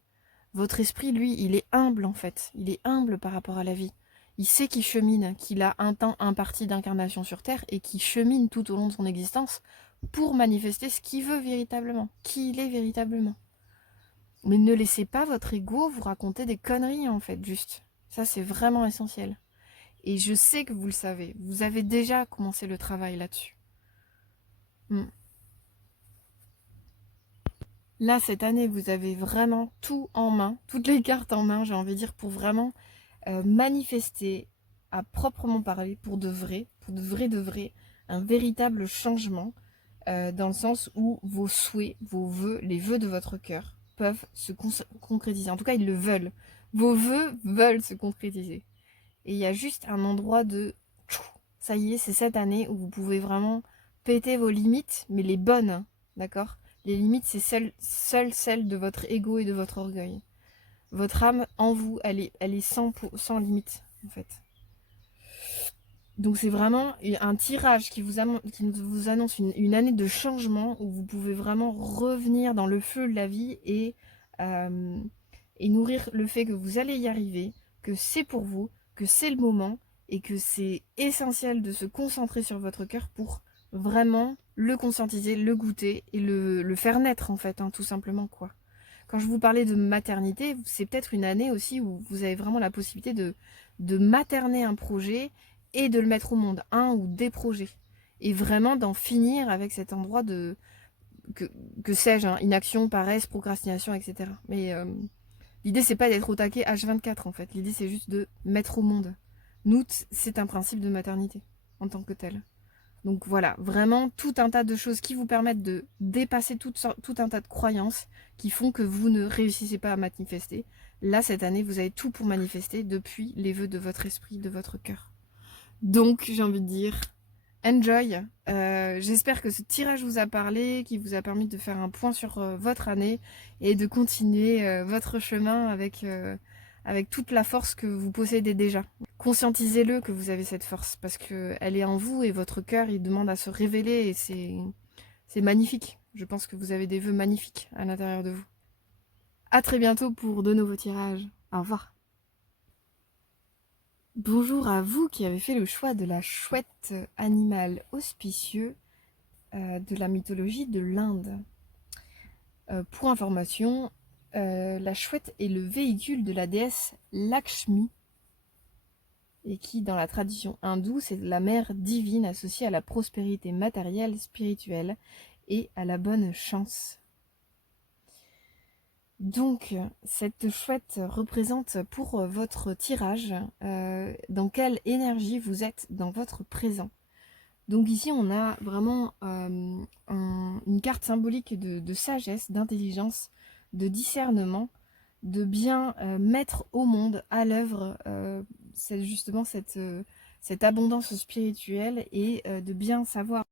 Votre esprit, lui, il est humble en fait, il est humble par rapport à la vie. Il sait qu'il chemine, qu'il a un temps imparti d'incarnation sur Terre et qu'il chemine tout au long de son existence pour manifester ce qu'il veut véritablement, qui il est véritablement. Mais ne laissez pas votre ego vous raconter des conneries en fait, juste. Ça c'est vraiment essentiel. Et je sais que vous le savez. Vous avez déjà commencé le travail là-dessus. Hmm. Là, cette année, vous avez vraiment tout en main, toutes les cartes en main, j'ai envie de dire, pour vraiment manifester à proprement parler, pour de vrai, un véritable changement, dans le sens où vos souhaits, vos vœux, les vœux de votre cœur peuvent se concrétiser. En tout cas, ils le veulent. Vos vœux veulent se concrétiser. Et il y a juste un endroit de... Ça y est, c'est cette année où vous pouvez vraiment péter vos limites, mais les bonnes, hein, d'accord? Les limites, c'est seules celles de votre ego et de votre orgueil. Votre âme, en vous, elle est sans limite, en fait. Donc c'est vraiment un tirage qui vous annonce une année de changement où vous pouvez vraiment revenir dans le feu de la vie euh, et nourrir le fait que vous allez y arriver, que c'est pour vous, que c'est le moment et que c'est essentiel de se concentrer sur votre cœur pour vraiment le conscientiser, le goûter et le faire naître en fait, hein, tout simplement quoi. Quand je vous parlais de maternité, c'est peut-être une année aussi où vous avez vraiment la possibilité de materner un projet et de le mettre au monde, un ou des projets. Et vraiment d'en finir avec cet endroit de, que, que sais-je, hein, inaction, paresse, procrastination, etc. Mais l'idée, c'est pas d'être au taquet H24 en fait. L'idée, c'est juste de mettre au monde. Nous, c'est un principe de maternité en tant que tel. Donc voilà, vraiment tout un tas de choses qui vous permettent de dépasser tout un tas de croyances qui font que vous ne réussissez pas à manifester. Là, cette année, vous avez tout pour manifester depuis les vœux de votre esprit, de votre cœur. Donc, j'ai envie de dire, enjoy. J'espère que ce tirage vous a parlé, qui vous a permis de faire un point sur votre année et de continuer votre chemin avec toute la force que vous possédez déjà. Conscientisez-le que vous avez cette force parce qu'elle est en vous et votre cœur il demande à se révéler et c'est magnifique. Je pense que vous avez des vœux magnifiques à l'intérieur de vous. À très bientôt pour de nouveaux tirages. Au revoir. Bonjour à vous qui avez fait le choix de la chouette animal auspicieux de la mythologie de l'Inde. Pour information, la chouette est le véhicule de la déesse Lakshmi et qui, dans la tradition hindoue, c'est la mère divine associée à la prospérité matérielle, spirituelle et à la bonne chance. Donc, cette chouette représente pour votre tirage dans quelle énergie vous êtes dans votre présent. Donc ici, on a vraiment une carte symbolique de sagesse, d'intelligence, de discernement, de bien mettre au monde, à l'œuvre, justement cette abondance spirituelle et de bien savoir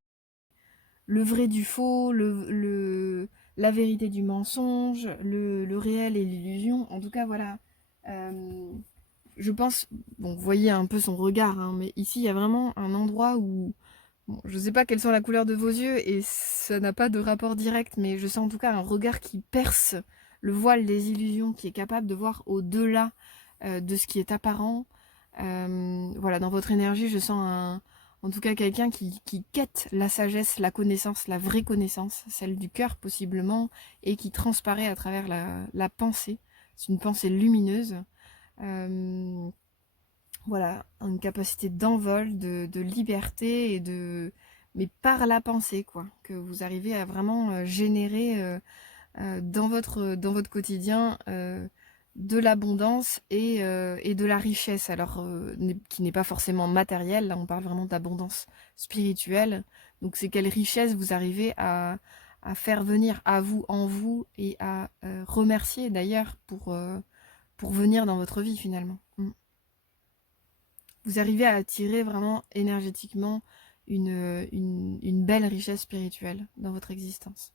le vrai du faux, la vérité du mensonge, le réel et l'illusion. En tout cas, voilà. Euh, je pense, bon, vous voyez un peu son regard, hein, mais ici, il y a vraiment un endroit où, bon, je ne sais pas quelles sont la couleur de vos yeux et ça n'a pas de rapport direct, mais je sens en tout cas un regard qui perce le voile des illusions, qui est capable de voir au-delà de ce qui est apparent. Voilà, dans votre énergie, je sens en tout cas quelqu'un qui quête la sagesse, la connaissance, la vraie connaissance, celle du cœur possiblement, et qui transparaît à travers la pensée. C'est une pensée lumineuse. Euh, voilà, une capacité d'envol, de liberté et mais par la pensée, quoi, que vous arrivez à vraiment générer dans votre quotidien de l'abondance et de la richesse, alors qui n'est pas forcément matérielle, là on parle vraiment d'abondance spirituelle. Donc c'est quelle richesse vous arrivez à faire venir à vous, en vous, et à remercier d'ailleurs pour venir dans votre vie finalement. Vous arrivez à attirer vraiment énergétiquement une belle richesse spirituelle dans votre existence.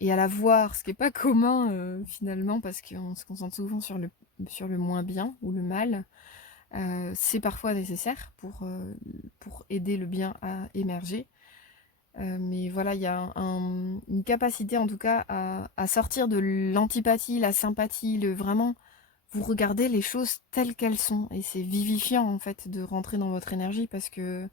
Et à la voir, ce qui n'est pas commun finalement, parce qu'on se concentre souvent sur le moins bien ou le mal. C'est parfois nécessaire pour aider le bien à émerger. Mais voilà, il y a une capacité en tout cas à sortir de l'antipathie, la sympathie, vraiment vous regardez les choses telles qu'elles sont. Et c'est vivifiant en fait de rentrer dans votre énergie parce que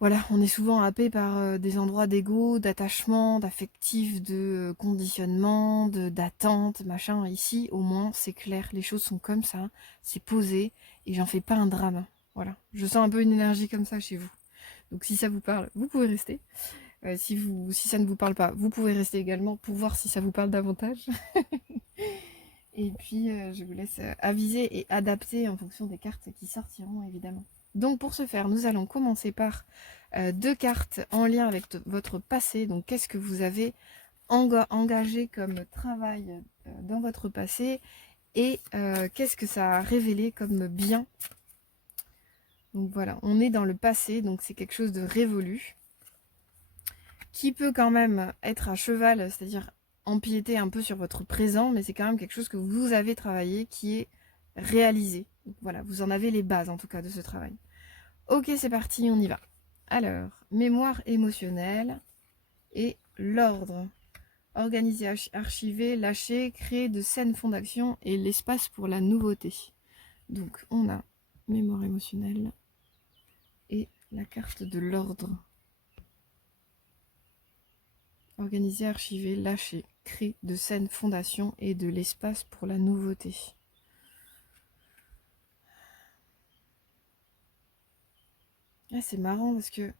voilà, on est souvent happé par des endroits d'ego, d'attachement, d'affectif, de conditionnement, d'attente, machin. Ici, au moins, c'est clair, les choses sont comme ça, c'est posé, et j'en fais pas un drame. Voilà, je sens un peu une énergie comme ça chez vous. Donc si ça vous parle, vous pouvez rester. Si ça ne vous parle pas, vous pouvez rester également pour voir si ça vous parle davantage. Et puis, je vous laisse aviser et adapter en fonction des cartes qui sortiront, évidemment. Donc, pour ce faire, nous allons commencer par deux cartes en lien avec votre passé. Donc, qu'est-ce que vous avez engagé comme travail dans votre passé et qu'est-ce que ça a révélé comme bien. Donc, voilà, on est dans le passé, donc c'est quelque chose de révolu qui peut quand même être à cheval, c'est-à-dire empiéter un peu sur votre présent, mais c'est quand même quelque chose que vous avez travaillé, qui est réalisé. Donc voilà, vous en avez les bases en tout cas de ce travail. Ok, c'est parti, on y va. Alors, mémoire émotionnelle et l'ordre. Organiser, archiver, lâcher, créer de saines fonds d'action et l'espace pour la nouveauté. Donc, on a mémoire émotionnelle et la carte de l'ordre. Organiser, archiver, lâcher, créer de saines fondations et de l'espace pour la nouveauté. Ah, c'est marrant parce que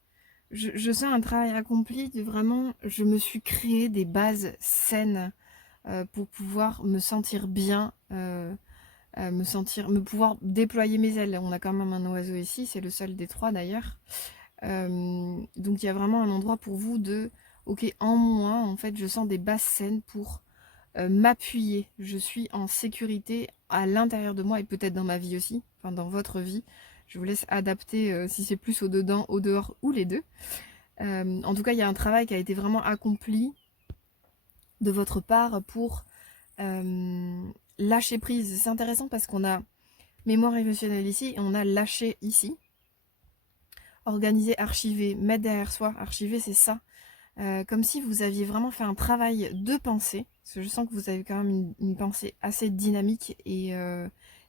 je sens un travail accompli de vraiment, je me suis créé des bases saines pour pouvoir me sentir bien, me pouvoir déployer mes ailes. On a quand même un oiseau ici, c'est le seul des trois d'ailleurs. Donc il y a vraiment un endroit pour vous de, ok, en moi, en fait, je sens des bases saines pour m'appuyer. Je suis en sécurité à l'intérieur de moi et peut-être dans ma vie aussi, enfin dans votre vie. Je vous laisse adapter si c'est plus au dedans, au dehors ou les deux. En tout cas, il y a un travail qui a été vraiment accompli de votre part pour lâcher prise. C'est intéressant parce qu'on a mémoire émotionnelle ici et on a lâché ici. Organiser, archiver, mettre derrière soi. Archiver, c'est ça. Comme si vous aviez vraiment fait un travail de pensée. Parce que je sens que vous avez quand même une pensée assez dynamique et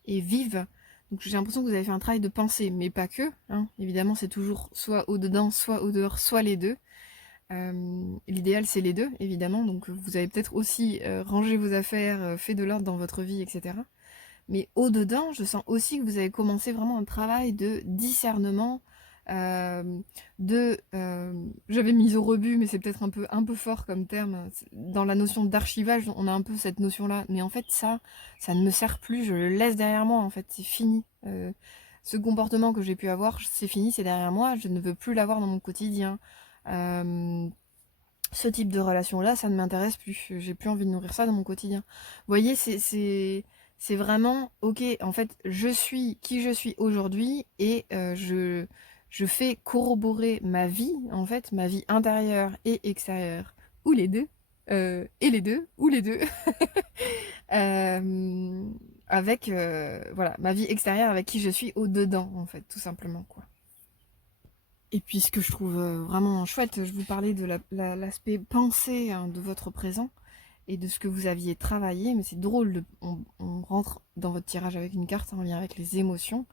vive. Donc j'ai l'impression que vous avez fait un travail de pensée, mais pas que. Hein. Évidemment, c'est toujours soit au-dedans, soit au-dehors, soit les deux. L'idéal, c'est les deux, évidemment. Donc vous avez peut-être aussi rangé vos affaires, fait de l'ordre dans votre vie, etc. Mais au-dedans, je sens aussi que vous avez commencé vraiment un travail de discernement, euh, j'avais mis au rebut, mais c'est peut-être un peu fort comme terme. Dans la notion d'archivage, on a un peu cette notion-là. Mais en fait, ça ne me sert plus, je le laisse derrière moi, en fait, c'est fini. Ce comportement que j'ai pu avoir, c'est fini, c'est derrière moi, je ne veux plus l'avoir dans mon quotidien. Ce type de relation-là, ça ne m'intéresse plus. J'ai plus envie de nourrir ça dans mon quotidien. Vous voyez, C'est vraiment, ok, en fait, je suis qui je suis aujourd'hui et je fais corroborer ma vie, en fait, ma vie intérieure et extérieure, ou les deux, et les deux, ou les deux, euh, avec, voilà, ma vie extérieure avec qui je suis au-dedans, en fait, tout simplement, quoi. Et puis ce que je trouve vraiment chouette, je vous parlais de l'aspect pensée hein, de votre présent et de ce que vous aviez travaillé, mais c'est drôle, on rentre dans votre tirage avec une carte en lien avec les émotions.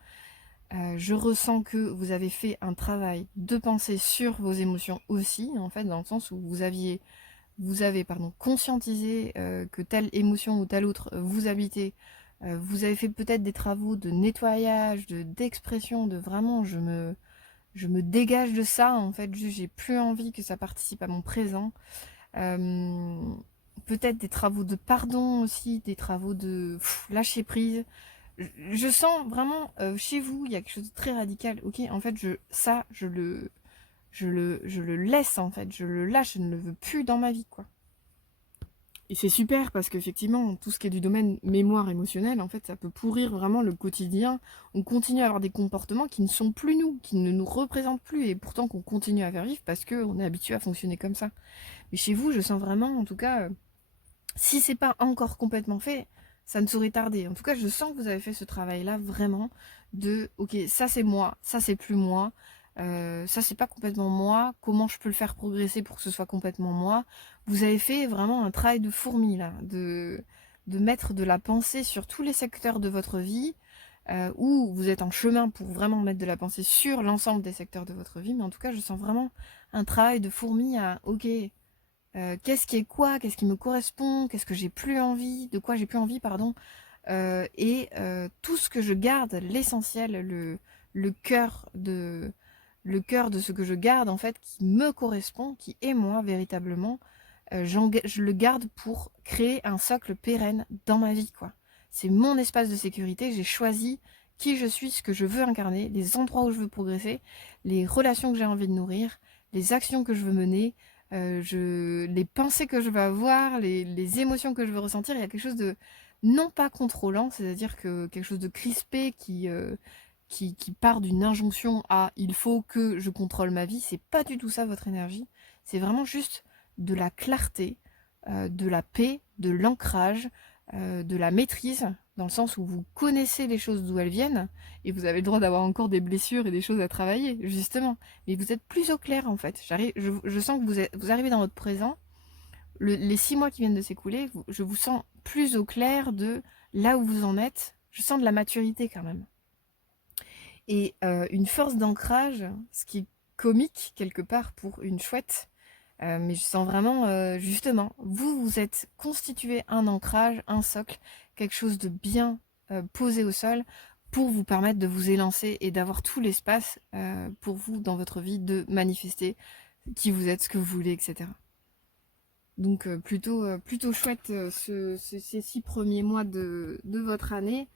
Je ressens que vous avez fait un travail de pensée sur vos émotions aussi, en fait, dans le sens où vous avez pardon, conscientisé que telle émotion ou telle autre vous habitait. Vous avez fait peut-être des travaux de nettoyage, d'expression, de vraiment, je me dégage de ça, en fait, j'ai plus envie que ça participe à mon présent. Euh, Peut-être des travaux de pardon aussi, des travaux de lâcher prise. Je sens vraiment chez vous, il y a quelque chose de très radical. Ok, en fait, je le laisse en fait, je le lâche, je ne le veux plus dans ma vie, quoi. Et c'est super parce qu'effectivement, tout ce qui est du domaine mémoire émotionnelle, en fait, ça peut pourrir vraiment le quotidien. On continue à avoir des comportements qui ne sont plus nous, qui ne nous représentent plus, et pourtant qu'on continue à faire vivre parce qu'on est habitué à fonctionner comme ça. Mais chez vous, je sens vraiment, en tout cas, si c'est pas encore complètement fait, ça ne saurait tarder. En tout cas, je sens que vous avez fait ce travail-là vraiment de, ok, ça c'est moi, ça c'est plus moi, ça c'est pas complètement moi, comment je peux le faire progresser pour que ce soit complètement moi. Vous avez fait vraiment un travail de fourmi là, de mettre de la pensée sur tous les secteurs de votre vie, où vous êtes en chemin pour vraiment mettre de la pensée sur l'ensemble des secteurs de votre vie, mais en tout cas, je sens vraiment un travail de fourmi à, ok, qu'est-ce qui est quoi, qu'est-ce qui me correspond, qu'est-ce que j'ai plus envie, de quoi j'ai plus envie, pardon, tout ce que je garde, l'essentiel, le cœur de le cœur de ce que je garde en fait, qui me correspond, qui est moi véritablement, je le garde pour créer un socle pérenne dans ma vie, quoi. C'est mon espace de sécurité, j'ai choisi qui je suis, ce que je veux incarner, les endroits où je veux progresser, les relations que j'ai envie de nourrir, les actions que je veux mener, les pensées que je veux avoir, les émotions que je veux ressentir. Il y a quelque chose de non pas contrôlant, c'est-à-dire que quelque chose de crispé qui part d'une injonction à il faut que je contrôle ma vie. C'est pas du tout ça votre énergie. C'est vraiment juste de la clarté, de la paix, de l'ancrage, de la maîtrise, dans le sens où vous connaissez les choses d'où elles viennent, et vous avez le droit d'avoir encore des blessures et des choses à travailler, justement. Mais vous êtes plus au clair, en fait. Je sens que vous arrivez dans votre présent. Les 6 mois qui viennent de s'écouler, je vous sens plus au clair de là où vous en êtes. Je sens de la maturité, quand même. Et une force d'ancrage, ce qui est comique, quelque part, pour une chouette. Mais je sens vraiment, justement, vous êtes constitué un ancrage, un socle, quelque chose de bien posé au sol pour vous permettre de vous élancer et d'avoir tout l'espace pour vous dans votre vie de manifester qui vous êtes, ce que vous voulez, etc. Donc plutôt chouette ces 6 premiers mois de votre année.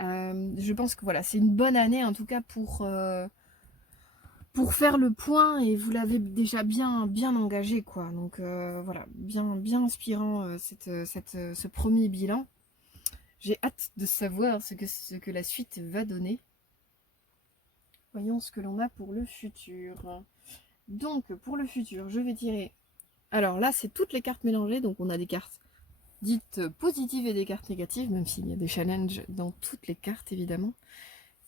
Je pense que voilà, c'est une bonne année en tout cas pour faire le point, et vous l'avez déjà bien engagé, quoi. Donc voilà, bien inspirant ce premier bilan. J'ai hâte de savoir ce que la suite va donner. Voyons ce que l'on a pour le futur. Donc pour le futur, je vais tirer. Alors là, c'est toutes les cartes mélangées, donc on a des cartes dites positives et des cartes négatives, même s'il y a des challenges dans toutes les cartes évidemment.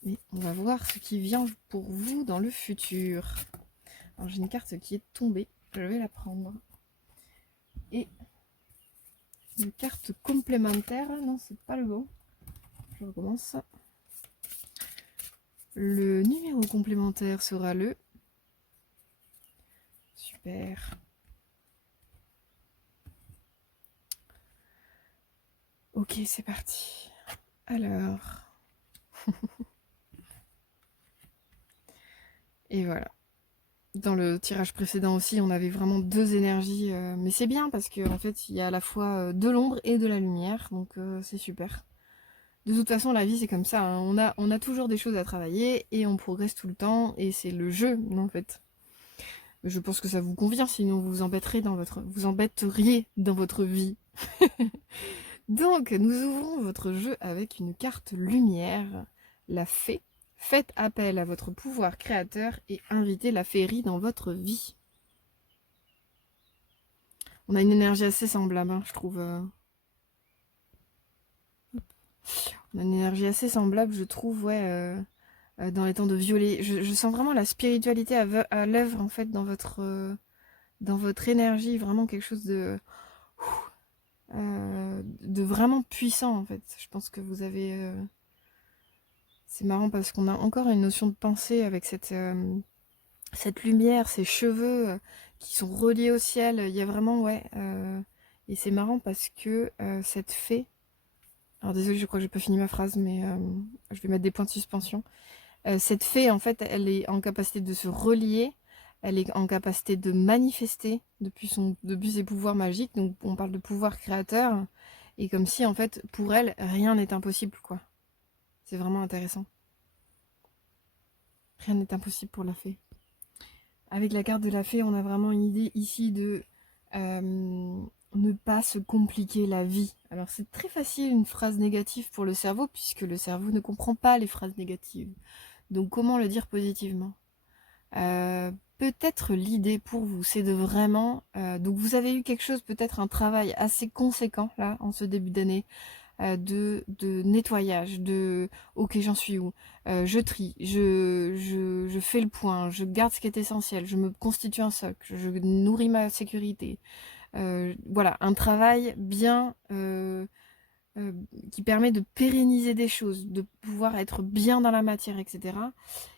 Mais on va voir ce qui vient pour vous dans le futur. Alors j'ai une carte qui est tombée, je vais la prendre. Et une carte complémentaire, non c'est pas le bon. Je recommence. Le numéro complémentaire sera le... Super. Ok, c'est parti. Alors... Et voilà. Dans le tirage précédent aussi, on avait vraiment 2 énergies, mais c'est bien parce qu'en fait, il y a à la fois de l'ombre et de la lumière, donc c'est super. De toute façon, la vie, c'est comme ça, hein. On a toujours des choses à travailler et on progresse tout le temps, et c'est le jeu, en fait. Je pense que ça vous convient, sinon vous embêteriez dans votre vie. Donc, nous ouvrons votre jeu avec une carte lumière, la fée. Faites appel à votre pouvoir créateur et invitez la féerie dans votre vie. On a une énergie assez semblable, hein, je trouve. On a une énergie assez semblable, je trouve, ouais, dans les temps de violet. Je sens vraiment la spiritualité à l'œuvre, en fait, dans votre énergie. Vraiment quelque chose de vraiment puissant, en fait. Je pense que vous avez... C'est marrant parce qu'on a encore une notion de pensée avec cette lumière, ces cheveux qui sont reliés au ciel. Il y a vraiment, ouais... et c'est marrant parce que cette fée... Alors désolé, je crois que j'ai pas fini ma phrase, mais je vais mettre des points de suspension. Cette fée, en fait, elle est en capacité de se relier, elle est en capacité de manifester depuis ses pouvoirs magiques. Donc on parle de pouvoir créateur, et comme si, en fait, pour elle, rien n'est impossible, quoi. C'est vraiment intéressant. Rien n'est impossible pour la fée. Avec la carte de la fée, on a vraiment une idée ici de ne pas se compliquer la vie. Alors c'est très facile une phrase négative pour le cerveau, puisque le cerveau ne comprend pas les phrases négatives. Donc comment le dire positivement? Peut-être l'idée pour vous, c'est de vraiment... donc vous avez eu quelque chose, peut-être un travail assez conséquent, là, en ce début d'année, de nettoyage, de ok j'en suis où, je trie, je fais le point, je garde ce qui est essentiel, je me constitue un socle, je nourris ma sécurité. Voilà, un travail bien qui permet de pérenniser des choses, de pouvoir être bien dans la matière, etc.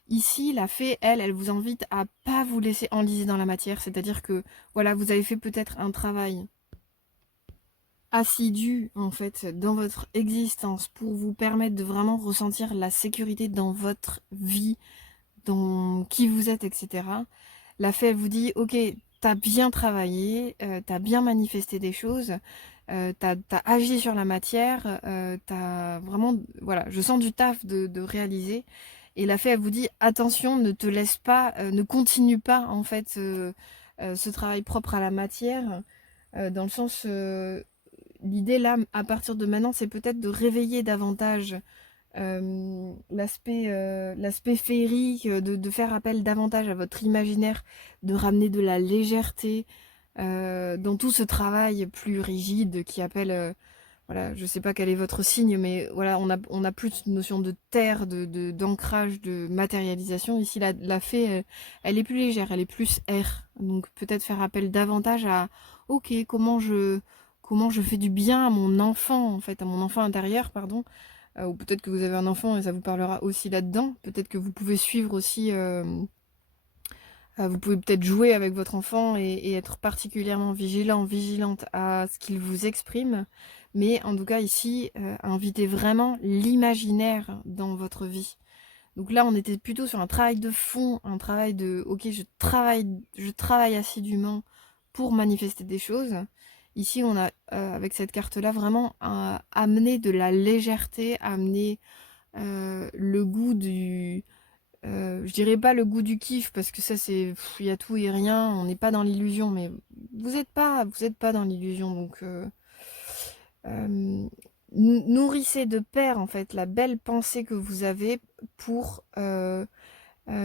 Ici, la fée, elle vous invite à pas vous laisser enliser dans la matière, c'est-à-dire que voilà, vous avez fait peut-être un travail assidu en fait dans votre existence pour vous permettre de vraiment ressentir la sécurité dans votre vie, dans qui vous êtes, etc. La fée, elle vous dit, ok, t'as bien travaillé, t'as bien manifesté des choses, t'as agi sur la matière, t'as vraiment, voilà, je sens du taf de réaliser. Et la fée, elle vous dit, attention, ne te laisse pas, ne continue pas en fait ce travail propre à la matière, dans le sens, l'idée là, à partir de maintenant, c'est peut-être de réveiller davantage l'aspect féerique, de faire appel davantage à votre imaginaire, de ramener de la légèreté dans tout ce travail plus rigide qui appelle, voilà, je sais pas quel est votre signe, mais voilà, on a plus de notion de terre, d'ancrage, de matérialisation. Ici, la fée, elle est plus légère, elle est plus air. Donc peut-être faire appel davantage à, ok, comment je fais du bien à mon enfant, en fait, à mon enfant intérieur, pardon. Ou peut-être que vous avez un enfant et ça vous parlera aussi là-dedans. Peut-être que vous pouvez suivre aussi, vous pouvez peut-être jouer avec votre enfant et être particulièrement vigilant, vigilante à ce qu'il vous exprime. Mais en tout cas ici, invitez vraiment l'imaginaire dans votre vie. Donc là, on était plutôt sur un travail de fond, un travail de, ok, je travaille assidûment pour manifester des choses. Ici, on a, avec cette carte-là, vraiment amené de la légèreté, amené le goût du... je dirais pas le goût du kiff, parce que ça, c'est... Il y a tout et rien, on n'est pas dans l'illusion, mais vous êtes pas dans l'illusion, donc... nourrissez de pair, en fait, la belle pensée que vous avez pour...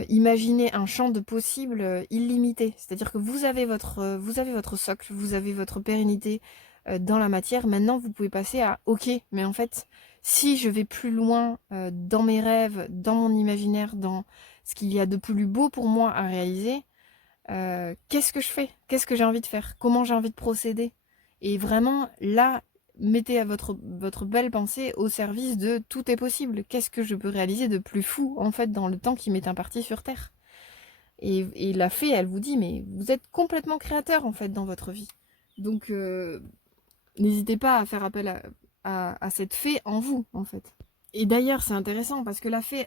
imaginez un champ de possibles illimité. C'est-à-dire que vous avez votre socle, vous avez votre pérennité dans la matière. Maintenant, vous pouvez passer à OK, mais en fait, si je vais plus loin dans mes rêves, dans mon imaginaire, dans ce qu'il y a de plus beau pour moi à réaliser, qu'est-ce que je fais? Qu'est-ce que j'ai envie de faire? Comment j'ai envie de procéder? Et vraiment, là, mettez à votre belle pensée au service de tout est possible. Qu'est-ce que je peux réaliser de plus fou, en fait, dans le temps qui m'est imparti sur Terre? Et la fée, elle vous dit, mais vous êtes complètement créateur, en fait, dans votre vie. Donc, n'hésitez pas à faire appel à cette fée en vous, en fait. Et d'ailleurs, c'est intéressant, parce que la fée,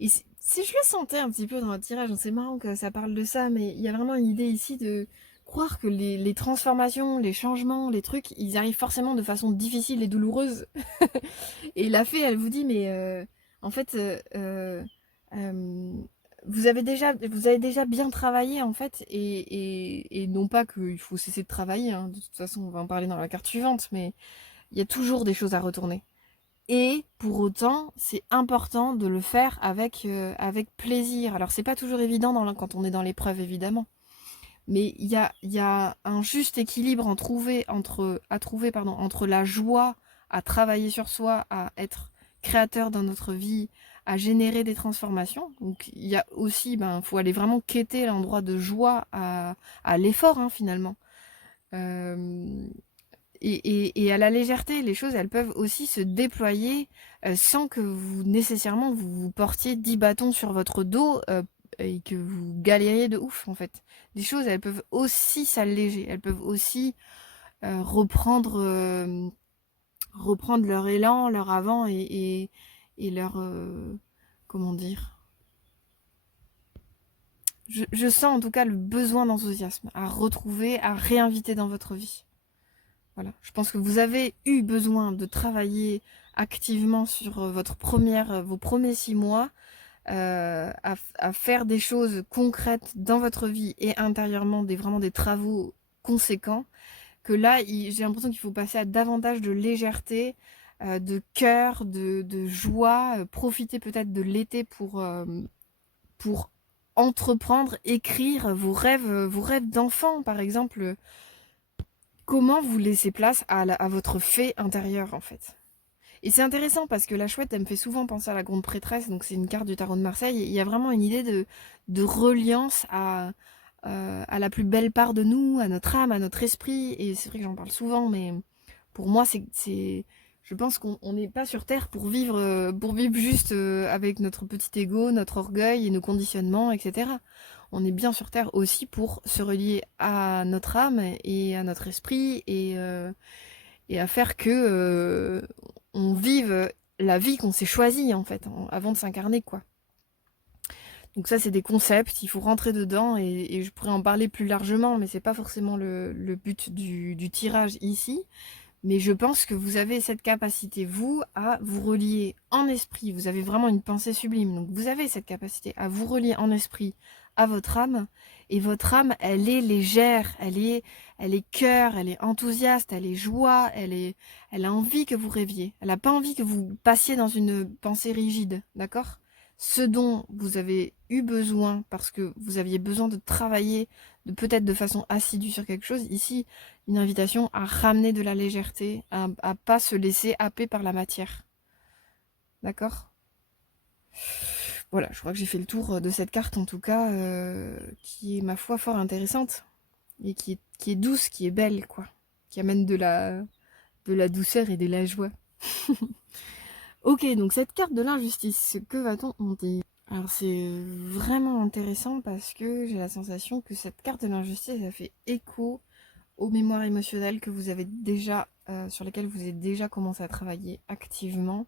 et si je le sentais un petit peu dans votre tirage, c'est marrant que ça parle de ça, mais il y a vraiment une idée ici de croire que les transformations, les changements, les trucs, ils arrivent forcément de façon difficile et douloureuse. Et la fée, elle vous dit, mais en fait, vous avez déjà bien travaillé en fait, et non pas qu'il faut cesser de travailler, hein. De toute façon, on va en parler dans la carte suivante, mais il y a toujours des choses à retourner. Et pour autant, c'est important de le faire avec plaisir. Alors, c'est pas toujours évident quand on est dans l'épreuve, évidemment. Mais il y a un juste équilibre à trouver pardon, entre la joie à travailler sur soi, à être créateur dans notre vie, à générer des transformations. Donc il y a aussi, faut aller vraiment quêter l'endroit de joie à l'effort, hein, finalement. Euh, et à la légèreté, les choses, elles peuvent aussi se déployer sans que vous nécessairement vous portiez 10 bâtons sur votre dos et que vous galériez de ouf en fait. Les choses, elles peuvent aussi s'alléger, elles peuvent aussi reprendre leur élan, leur avant et leur comment dire. Je sens en tout cas le besoin d'enthousiasme à retrouver, à réinviter dans votre vie. Voilà. Je pense que vous avez eu besoin de travailler activement sur vos premiers 6 mois, à faire des choses concrètes dans votre vie et intérieurement, vraiment des travaux conséquents, que là, j'ai l'impression qu'il faut passer à davantage de légèreté, de cœur, de joie, profiter peut-être de l'été pour entreprendre, écrire vos rêves d'enfant, par exemple. Comment vous laissez place à votre fée intérieure, en fait. Et c'est intéressant parce que la chouette, elle me fait souvent penser à la grande prêtresse, donc c'est une carte du tarot de Marseille. Et il y a vraiment une idée de reliance à la plus belle part de nous, à notre âme, à notre esprit. Et c'est vrai que j'en parle souvent, mais pour moi, je pense qu'on n'est pas sur Terre pour vivre juste avec notre petit ego, notre orgueil et nos conditionnements, etc. On est bien sur Terre aussi pour se relier à notre âme et à notre esprit et à faire que on vive la vie qu'on s'est choisie en fait, avant de s'incarner quoi. Donc ça c'est des concepts, il faut rentrer dedans et je pourrais en parler plus largement, mais c'est pas forcément le but du tirage ici. Mais je pense que vous avez cette capacité, vous, à vous relier en esprit. Vous avez vraiment une pensée sublime. Donc vous avez cette capacité à vous relier en esprit à votre âme. Et votre âme, elle est légère, elle est cœur, elle est enthousiaste, elle est joie, elle a envie que vous rêviez. Elle n'a pas envie que vous passiez dans une pensée rigide, d'accord? Ce dont vous avez eu besoin, parce que vous aviez besoin de travailler, peut-être de façon assidue sur quelque chose, ici, une invitation à ramener de la légèreté, à pas se laisser happer par la matière. D'accord? Voilà, je crois que j'ai fait le tour de cette carte en tout cas, qui est ma foi fort intéressante et qui est douce, qui est belle, quoi. Qui amène de la douceur et de la joie. Ok, donc cette carte de l'injustice, que va-t-on en dire? Alors c'est vraiment intéressant parce que j'ai la sensation que cette carte de l'injustice, ça fait écho aux mémoires émotionnelles que vous avez déjà, sur lesquelles vous avez déjà commencé à travailler activement.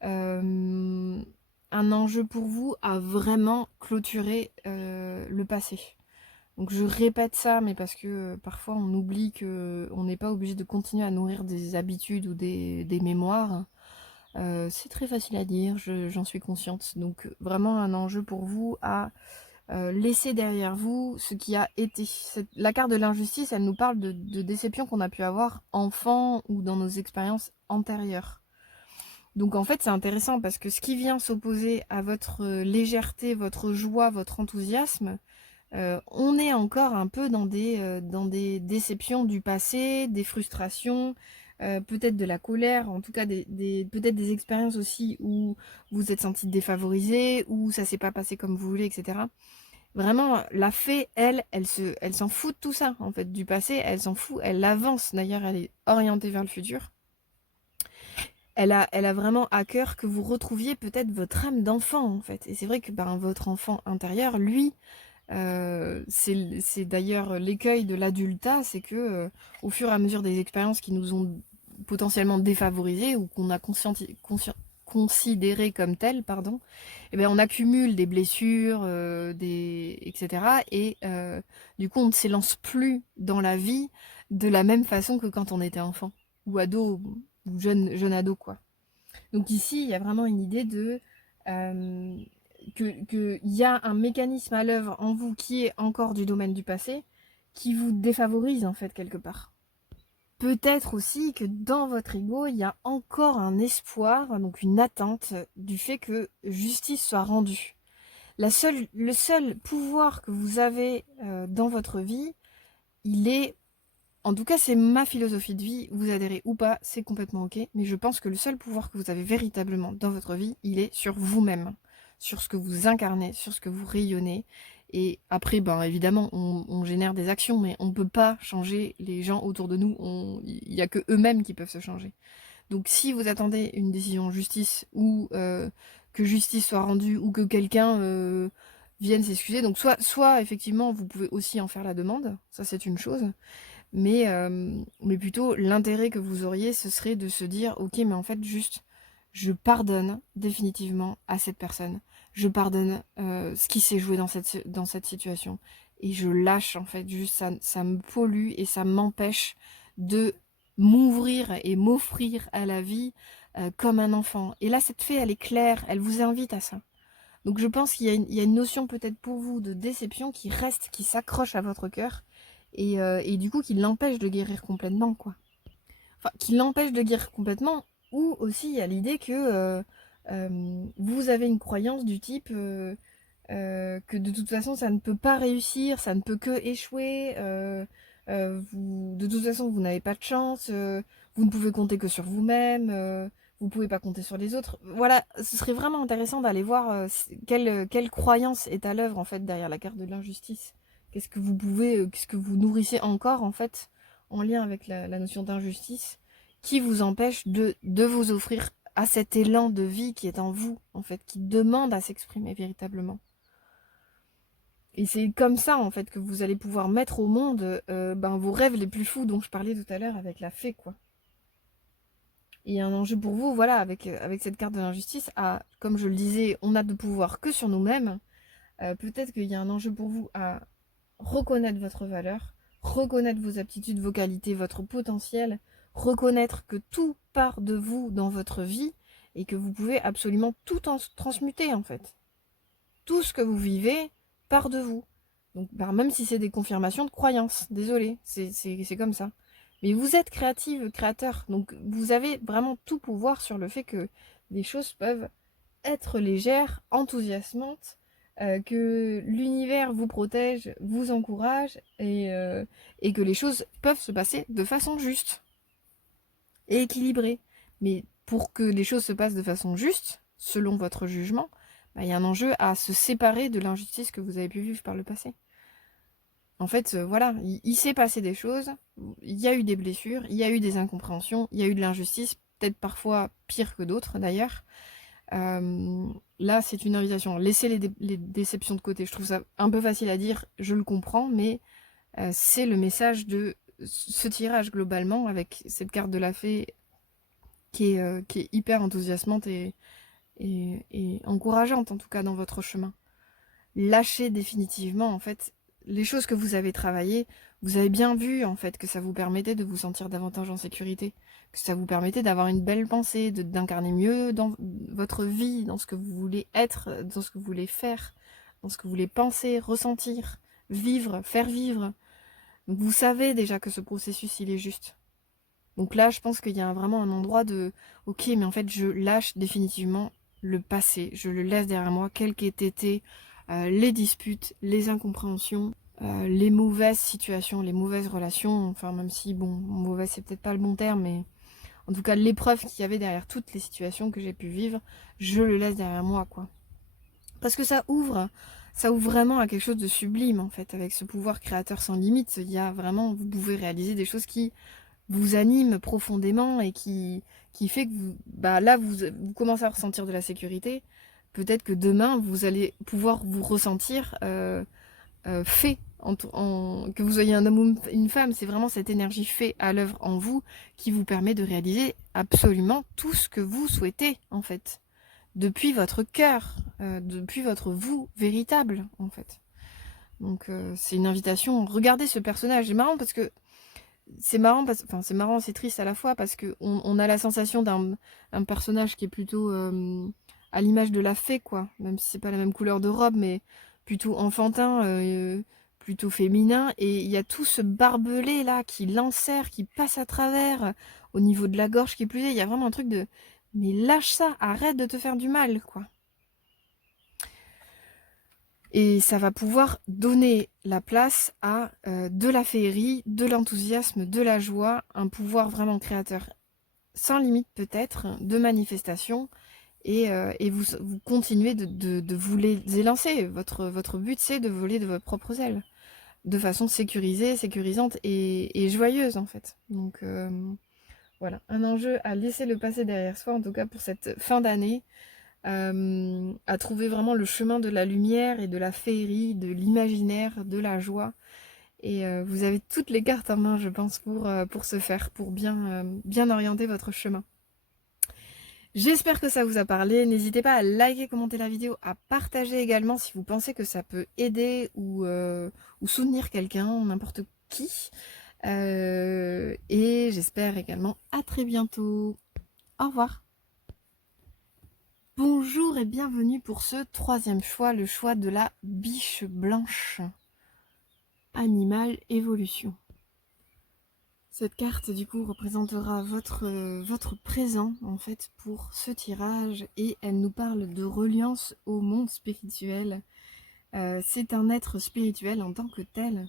Un enjeu pour vous à vraiment clôturer le passé. Donc je répète ça, mais parce que parfois on oublie que on n'est pas obligé de continuer à nourrir des habitudes ou des mémoires. C'est très facile à dire, j'en suis consciente. Donc vraiment un enjeu pour vous à laisser derrière vous ce qui a été. La carte de l'injustice, elle nous parle de déceptions qu'on a pu avoir enfant ou dans nos expériences antérieures. Donc en fait c'est intéressant parce que ce qui vient s'opposer à votre légèreté, votre joie, votre enthousiasme, on est encore un peu dans des déceptions du passé, des frustrations, peut-être de la colère, en tout cas peut-être des expériences aussi où vous êtes senti défavorisé, où ça s'est pas passé comme vous voulez, etc. Vraiment, la fée, elle s'en fout de tout ça, en fait, du passé, elle s'en fout, elle avance, d'ailleurs, elle est orientée vers le futur. Elle a vraiment à cœur que vous retrouviez peut-être votre âme d'enfant, en fait. Et c'est vrai que votre enfant intérieur, lui, c'est d'ailleurs l'écueil de l'adultat, c'est que au fur et à mesure des expériences qui nous ont potentiellement défavorisés ou qu'on a considéré comme telles, pardon, eh bien, on accumule des blessures, etc. Et du coup, on ne s'élance plus dans la vie de la même façon que quand on était enfant ou ado ou jeune ado, quoi. Donc ici, il y a vraiment une idée de qu'il y a un mécanisme à l'œuvre en vous qui est encore du domaine du passé, qui vous défavorise en fait quelque part. Peut-être aussi que dans votre ego, il y a encore un espoir, donc une attente du fait que justice soit rendue. Le seul pouvoir que vous avez dans votre vie, il est, en tout cas c'est ma philosophie de vie, vous adhérez ou pas, c'est complètement ok, mais je pense que le seul pouvoir que vous avez véritablement dans votre vie, il est sur vous-même, sur ce que vous incarnez, sur ce que vous rayonnez. Et après, ben évidemment, on génère des actions, mais on ne peut pas changer les gens autour de nous, il n'y a que eux-mêmes qui peuvent se changer. Donc si vous attendez une décision en justice ou que justice soit rendue ou que quelqu'un vienne s'excuser, donc soit effectivement vous pouvez aussi en faire la demande, ça c'est une chose, mais plutôt l'intérêt que vous auriez ce serait de se dire ok mais en fait juste je pardonne définitivement à cette personne, je pardonne ce qui s'est joué dans cette situation et je lâche en fait, juste ça me pollue et ça m'empêche de m'ouvrir et m'offrir à la vie comme un enfant. Et là, cette fée, elle est claire, elle vous invite à ça. Donc je pense qu'il y a une notion peut-être pour vous de déception qui reste, qui s'accroche à votre cœur, et du coup qui l'empêche de guérir complètement, quoi. Enfin, qui l'empêche de guérir complètement, ou aussi il y a l'idée que vous avez une croyance du type que de toute façon ça ne peut pas réussir, ça ne peut que échouer, de toute façon vous n'avez pas de chance, vous ne pouvez compter que sur vous-même, vous pouvez pas compter sur les autres. Voilà, ce serait vraiment intéressant d'aller voir quelle croyance est à l'œuvre en fait derrière la carte de l'injustice. Qu'est-ce que vous nourrissez encore en fait en lien avec la notion d'injustice qui vous empêche de vous offrir à cet élan de vie qui est en vous en fait, qui demande à s'exprimer véritablement. Et c'est comme ça, en fait, que vous allez pouvoir mettre au monde vos rêves les plus fous dont je parlais tout à l'heure avec la fée, quoi. Et un enjeu pour vous, voilà, avec cette carte de l'injustice, comme je le disais, on n'a de pouvoir que sur nous-mêmes. Peut-être qu'il y a un enjeu pour vous à reconnaître votre valeur, reconnaître vos aptitudes, vos qualités, votre potentiel, reconnaître que tout part de vous dans votre vie et que vous pouvez absolument tout transmuter, en fait. Tout ce que vous vivez part de vous. Donc, même si c'est des confirmations de croyances, désolé, c'est comme ça. Mais vous êtes créative, créateur, donc vous avez vraiment tout pouvoir sur le fait que les choses peuvent être légères, enthousiasmantes, que l'univers vous protège, vous encourage, et que les choses peuvent se passer de façon juste et équilibrée. Mais pour que les choses se passent de façon juste, selon votre jugement, il y a un enjeu à se séparer de l'injustice que vous avez pu vivre par le passé. En fait, voilà, il s'est passé des choses, il y a eu des blessures, il y a eu des incompréhensions, il y a eu de l'injustice, peut-être parfois pire que d'autres d'ailleurs. Là, c'est une invitation. Laissez les déceptions de côté. Je trouve ça un peu facile à dire, je le comprends, mais c'est le message de ce tirage globalement avec cette carte de la fée qui est hyper enthousiasmante et encourageante en tout cas dans votre chemin. Lâchez définitivement en fait les choses que vous avez travaillées. Vous avez bien vu en fait que ça vous permettait de vous sentir davantage en sécurité, que ça vous permettait d'avoir une belle pensée, d'incarner mieux dans votre vie, dans ce que vous voulez être, dans ce que vous voulez faire, dans ce que vous voulez penser, ressentir, vivre, faire vivre. Donc vous savez déjà que ce processus il est juste. Donc là, je pense qu'il y a vraiment un endroit de ok, mais en fait, je lâche définitivement le passé. Je le laisse derrière moi, quelles qu'aient été les disputes, les incompréhensions, les mauvaises situations, les mauvaises relations. Enfin, même si, bon, mauvais, c'est peut-être pas le bon terme, mais en tout cas, l'épreuve qu'il y avait derrière toutes les situations que j'ai pu vivre, je le laisse derrière moi, quoi. Parce que ça ouvre vraiment à quelque chose de sublime, en fait, avec ce pouvoir créateur sans limite. Il y a vraiment, vous pouvez réaliser des choses qui vous anime profondément et qui fait que vous commencez à ressentir de la sécurité. Peut-être que demain, vous allez pouvoir vous ressentir fait, que vous soyez un homme ou une femme. C'est vraiment cette énergie fait à l'œuvre en vous qui vous permet de réaliser absolument tout ce que vous souhaitez, en fait. Depuis votre cœur, depuis votre vous véritable, en fait. Donc c'est une invitation. Regardez ce personnage. C'est marrant parce que c'est marrant, c'est triste à la fois parce que on a la sensation d'un personnage qui est plutôt à l'image de la fée, quoi. Même si c'est pas la même couleur de robe, mais plutôt enfantin, plutôt féminin. Et il y a tout ce barbelé là qui l'enserre, qui passe à travers, au niveau de la gorge qui est plus. Il y a vraiment un truc de mais lâche ça, arrête de te faire du mal, quoi. Et ça va pouvoir donner la place à de la féerie, de l'enthousiasme, de la joie, un pouvoir vraiment créateur sans limite peut-être, de manifestation, et vous continuez de vous les élancer. Votre but, c'est de voler de vos propres ailes, de façon sécurisée, sécurisante et joyeuse, en fait. Donc voilà, un enjeu à laisser le passé derrière soi, en tout cas pour cette fin d'année, à trouver vraiment le chemin de la lumière et de la féerie, de l'imaginaire, de la joie. Et vous avez toutes les cartes en main, je pense, pour ce faire, pour bien orienter votre chemin. J'espère que ça vous a parlé. N'hésitez pas à liker, commenter la vidéo, à partager également si vous pensez que ça peut aider ou soutenir quelqu'un, n'importe qui. Et j'espère également à très bientôt. Au revoir. Bonjour et bienvenue pour ce troisième choix, le choix de la biche blanche. Animal évolution. Cette carte du coup représentera votre présent en fait pour ce tirage et elle nous parle de reliance au monde spirituel. C'est un être spirituel en tant que tel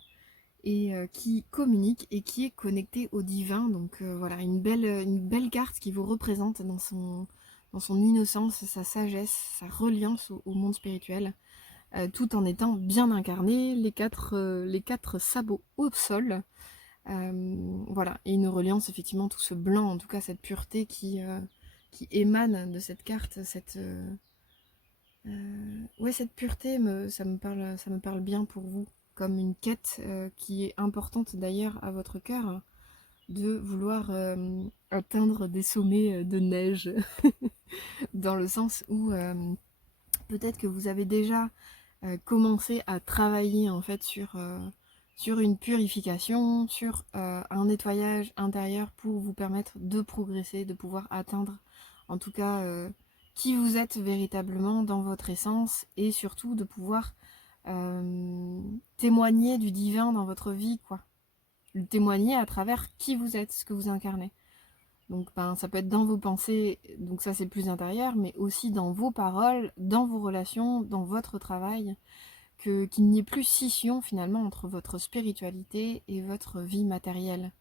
et qui communique et qui est connecté au divin. Donc voilà, une belle carte qui vous représente dans son innocence, sa sagesse, sa reliance au monde spirituel, tout en étant bien incarné, les quatre sabots au sol. Voilà, et une reliance, effectivement, tout ce blanc, en tout cas cette pureté qui émane de cette carte, ouais, cette pureté, ça me parle bien pour vous, comme une quête qui est importante d'ailleurs à votre cœur, de vouloir atteindre des sommets de neige, dans le sens où peut-être que vous avez déjà commencé à travailler en fait sur une purification, sur un nettoyage intérieur pour vous permettre de progresser, de pouvoir atteindre en tout cas qui vous êtes véritablement dans votre essence et surtout de pouvoir témoigner du divin dans votre vie, quoi. Le témoigner à travers qui vous êtes, ce que vous incarnez. Donc ben, ça peut être dans vos pensées, donc ça c'est plus intérieur, mais aussi dans vos paroles, dans vos relations, dans votre travail, qu'il n'y ait plus scission finalement entre votre spiritualité et votre vie matérielle.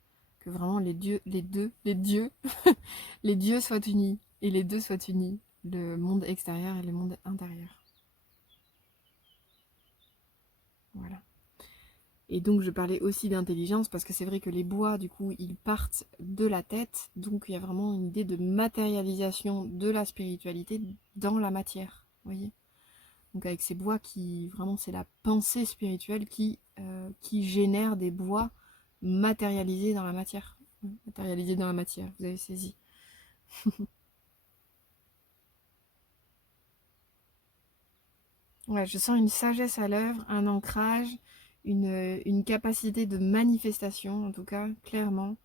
Que vraiment les dieux, les dieux soient unis, et les deux soient unis, le monde extérieur et le monde intérieur. Voilà. Et donc je parlais aussi d'intelligence parce que c'est vrai que les bois, du coup, ils partent de la tête. Donc il y a vraiment une idée de matérialisation de la spiritualité dans la matière. Vous voyez ? Donc avec ces bois qui, vraiment, c'est la pensée spirituelle qui génère des bois matérialisés dans la matière. Matérialisés dans la matière, vous avez saisi. Ouais, je sens une sagesse à l'œuvre, un ancrage, une capacité de manifestation, en tout cas, clairement,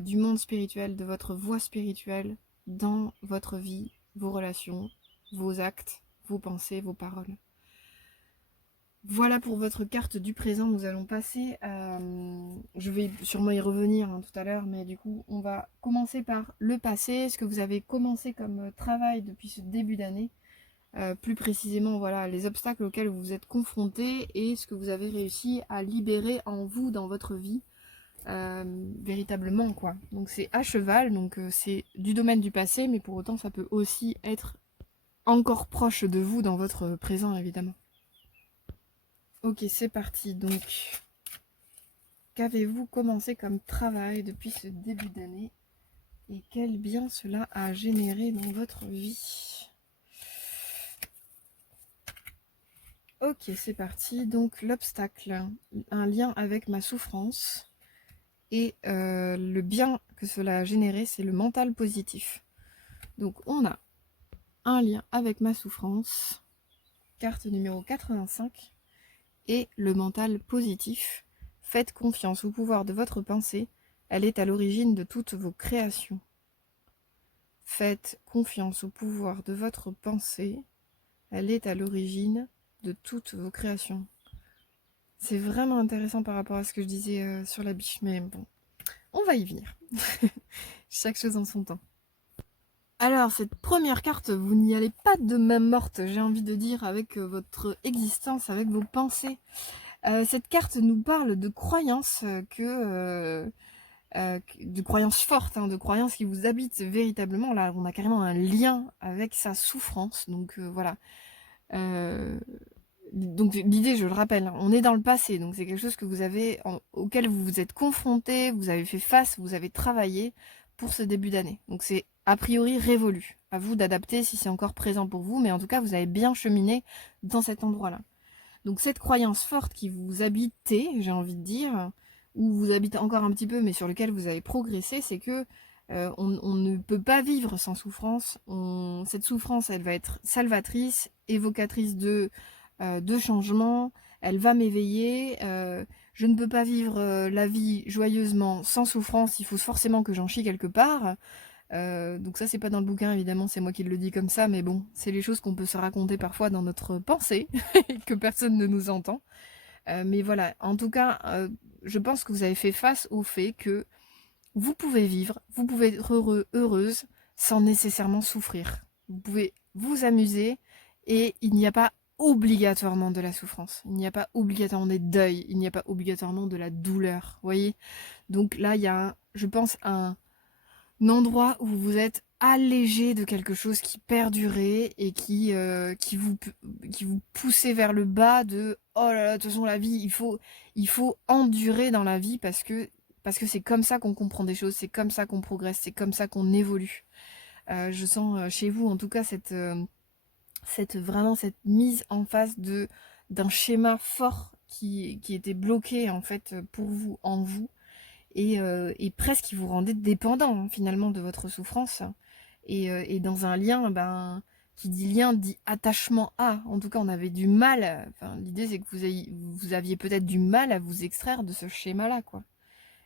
du monde spirituel, de votre voie spirituelle dans votre vie, vos relations, vos actes, vos pensées, vos paroles. Voilà pour votre carte du présent. Nous allons passer à... Je vais sûrement y revenir tout à l'heure, mais du coup, on va commencer par le passé, ce que vous avez commencé comme travail depuis ce début d'année. Plus précisément, voilà, les obstacles auxquels vous vous êtes confrontés et ce que vous avez réussi à libérer en vous dans votre vie. Véritablement, quoi. Donc c'est à cheval, donc c'est du domaine du passé, mais pour autant, ça peut aussi être encore proche de vous dans votre présent, évidemment. Ok, c'est parti. Donc, qu'avez-vous commencé comme travail depuis ce début d'année et quel bien cela a généré dans votre vie? Ok, c'est parti. Donc, l'obstacle, un lien avec ma souffrance et le bien que cela a généré, c'est le mental positif. Donc, on a un lien avec ma souffrance, carte numéro 85, et le mental positif. Faites confiance au pouvoir de votre pensée, elle est à l'origine de toutes vos créations. faites confiance au pouvoir de votre pensée, elle est à l'origine de toutes vos créations. C'est vraiment intéressant par rapport à ce que je disais sur la biche, mais bon, on va y venir. Chaque chose en son temps. Alors, cette première carte, vous n'y allez pas de main morte, j'ai envie de dire, avec votre existence, avec vos pensées. Cette carte nous parle de croyances de croyances fortes, hein, de croyances qui vous habitent véritablement. Là, on a carrément un lien avec sa souffrance. Donc voilà. Donc l'idée, je le rappelle, hein, on est dans le passé. Donc c'est quelque chose que auquel vous vous êtes confronté, vous avez fait face, vous avez travaillé pour ce début d'année. Donc c'est a priori révolu. À vous d'adapter si c'est encore présent pour vous. Mais en tout cas, vous avez bien cheminé dans cet endroit-là. Donc cette croyance forte qui vous habitait, j'ai envie de dire, ou vous habite encore un petit peu, mais sur lequel vous avez progressé, c'est que on ne peut pas vivre sans souffrance. Cette souffrance, elle va être salvatrice, évocatrice de changement, elle va m'éveiller. Je ne peux pas vivre la vie joyeusement sans souffrance, il faut forcément que j'en chie quelque part. Donc ça c'est pas dans le bouquin évidemment, c'est moi qui le dis comme ça, mais bon, c'est les choses qu'on peut se raconter parfois dans notre pensée et que personne ne nous entend. Mais voilà, en tout cas, je pense que vous avez fait face au fait que vous pouvez vivre, vous pouvez être heureux, heureuse, sans nécessairement souffrir. Vous pouvez vous amuser et il n'y a pas obligatoirement de la souffrance, il n'y a pas obligatoirement des deuils, il n'y a pas obligatoirement de la douleur, vous voyez. Donc là, il y a, je pense, un endroit où vous êtes allégé de quelque chose qui perdurait et qui vous poussait vers le bas de oh là là, de toute façon la vie, il faut endurer dans la vie parce que c'est comme ça qu'on comprend des choses, c'est comme ça qu'on progresse, c'est comme ça qu'on évolue. Je sens chez vous en tout cas vraiment cette mise en face d'un schéma fort qui était bloqué en fait pour vous, en vous, et presque qui vous rendait dépendant hein, finalement de votre souffrance. Et dans un lien, ben, qui dit lien dit attachement à. En tout cas, on avait du mal. Enfin, l'idée c'est que vous aviez peut-être du mal à vous extraire de ce schéma-là, quoi.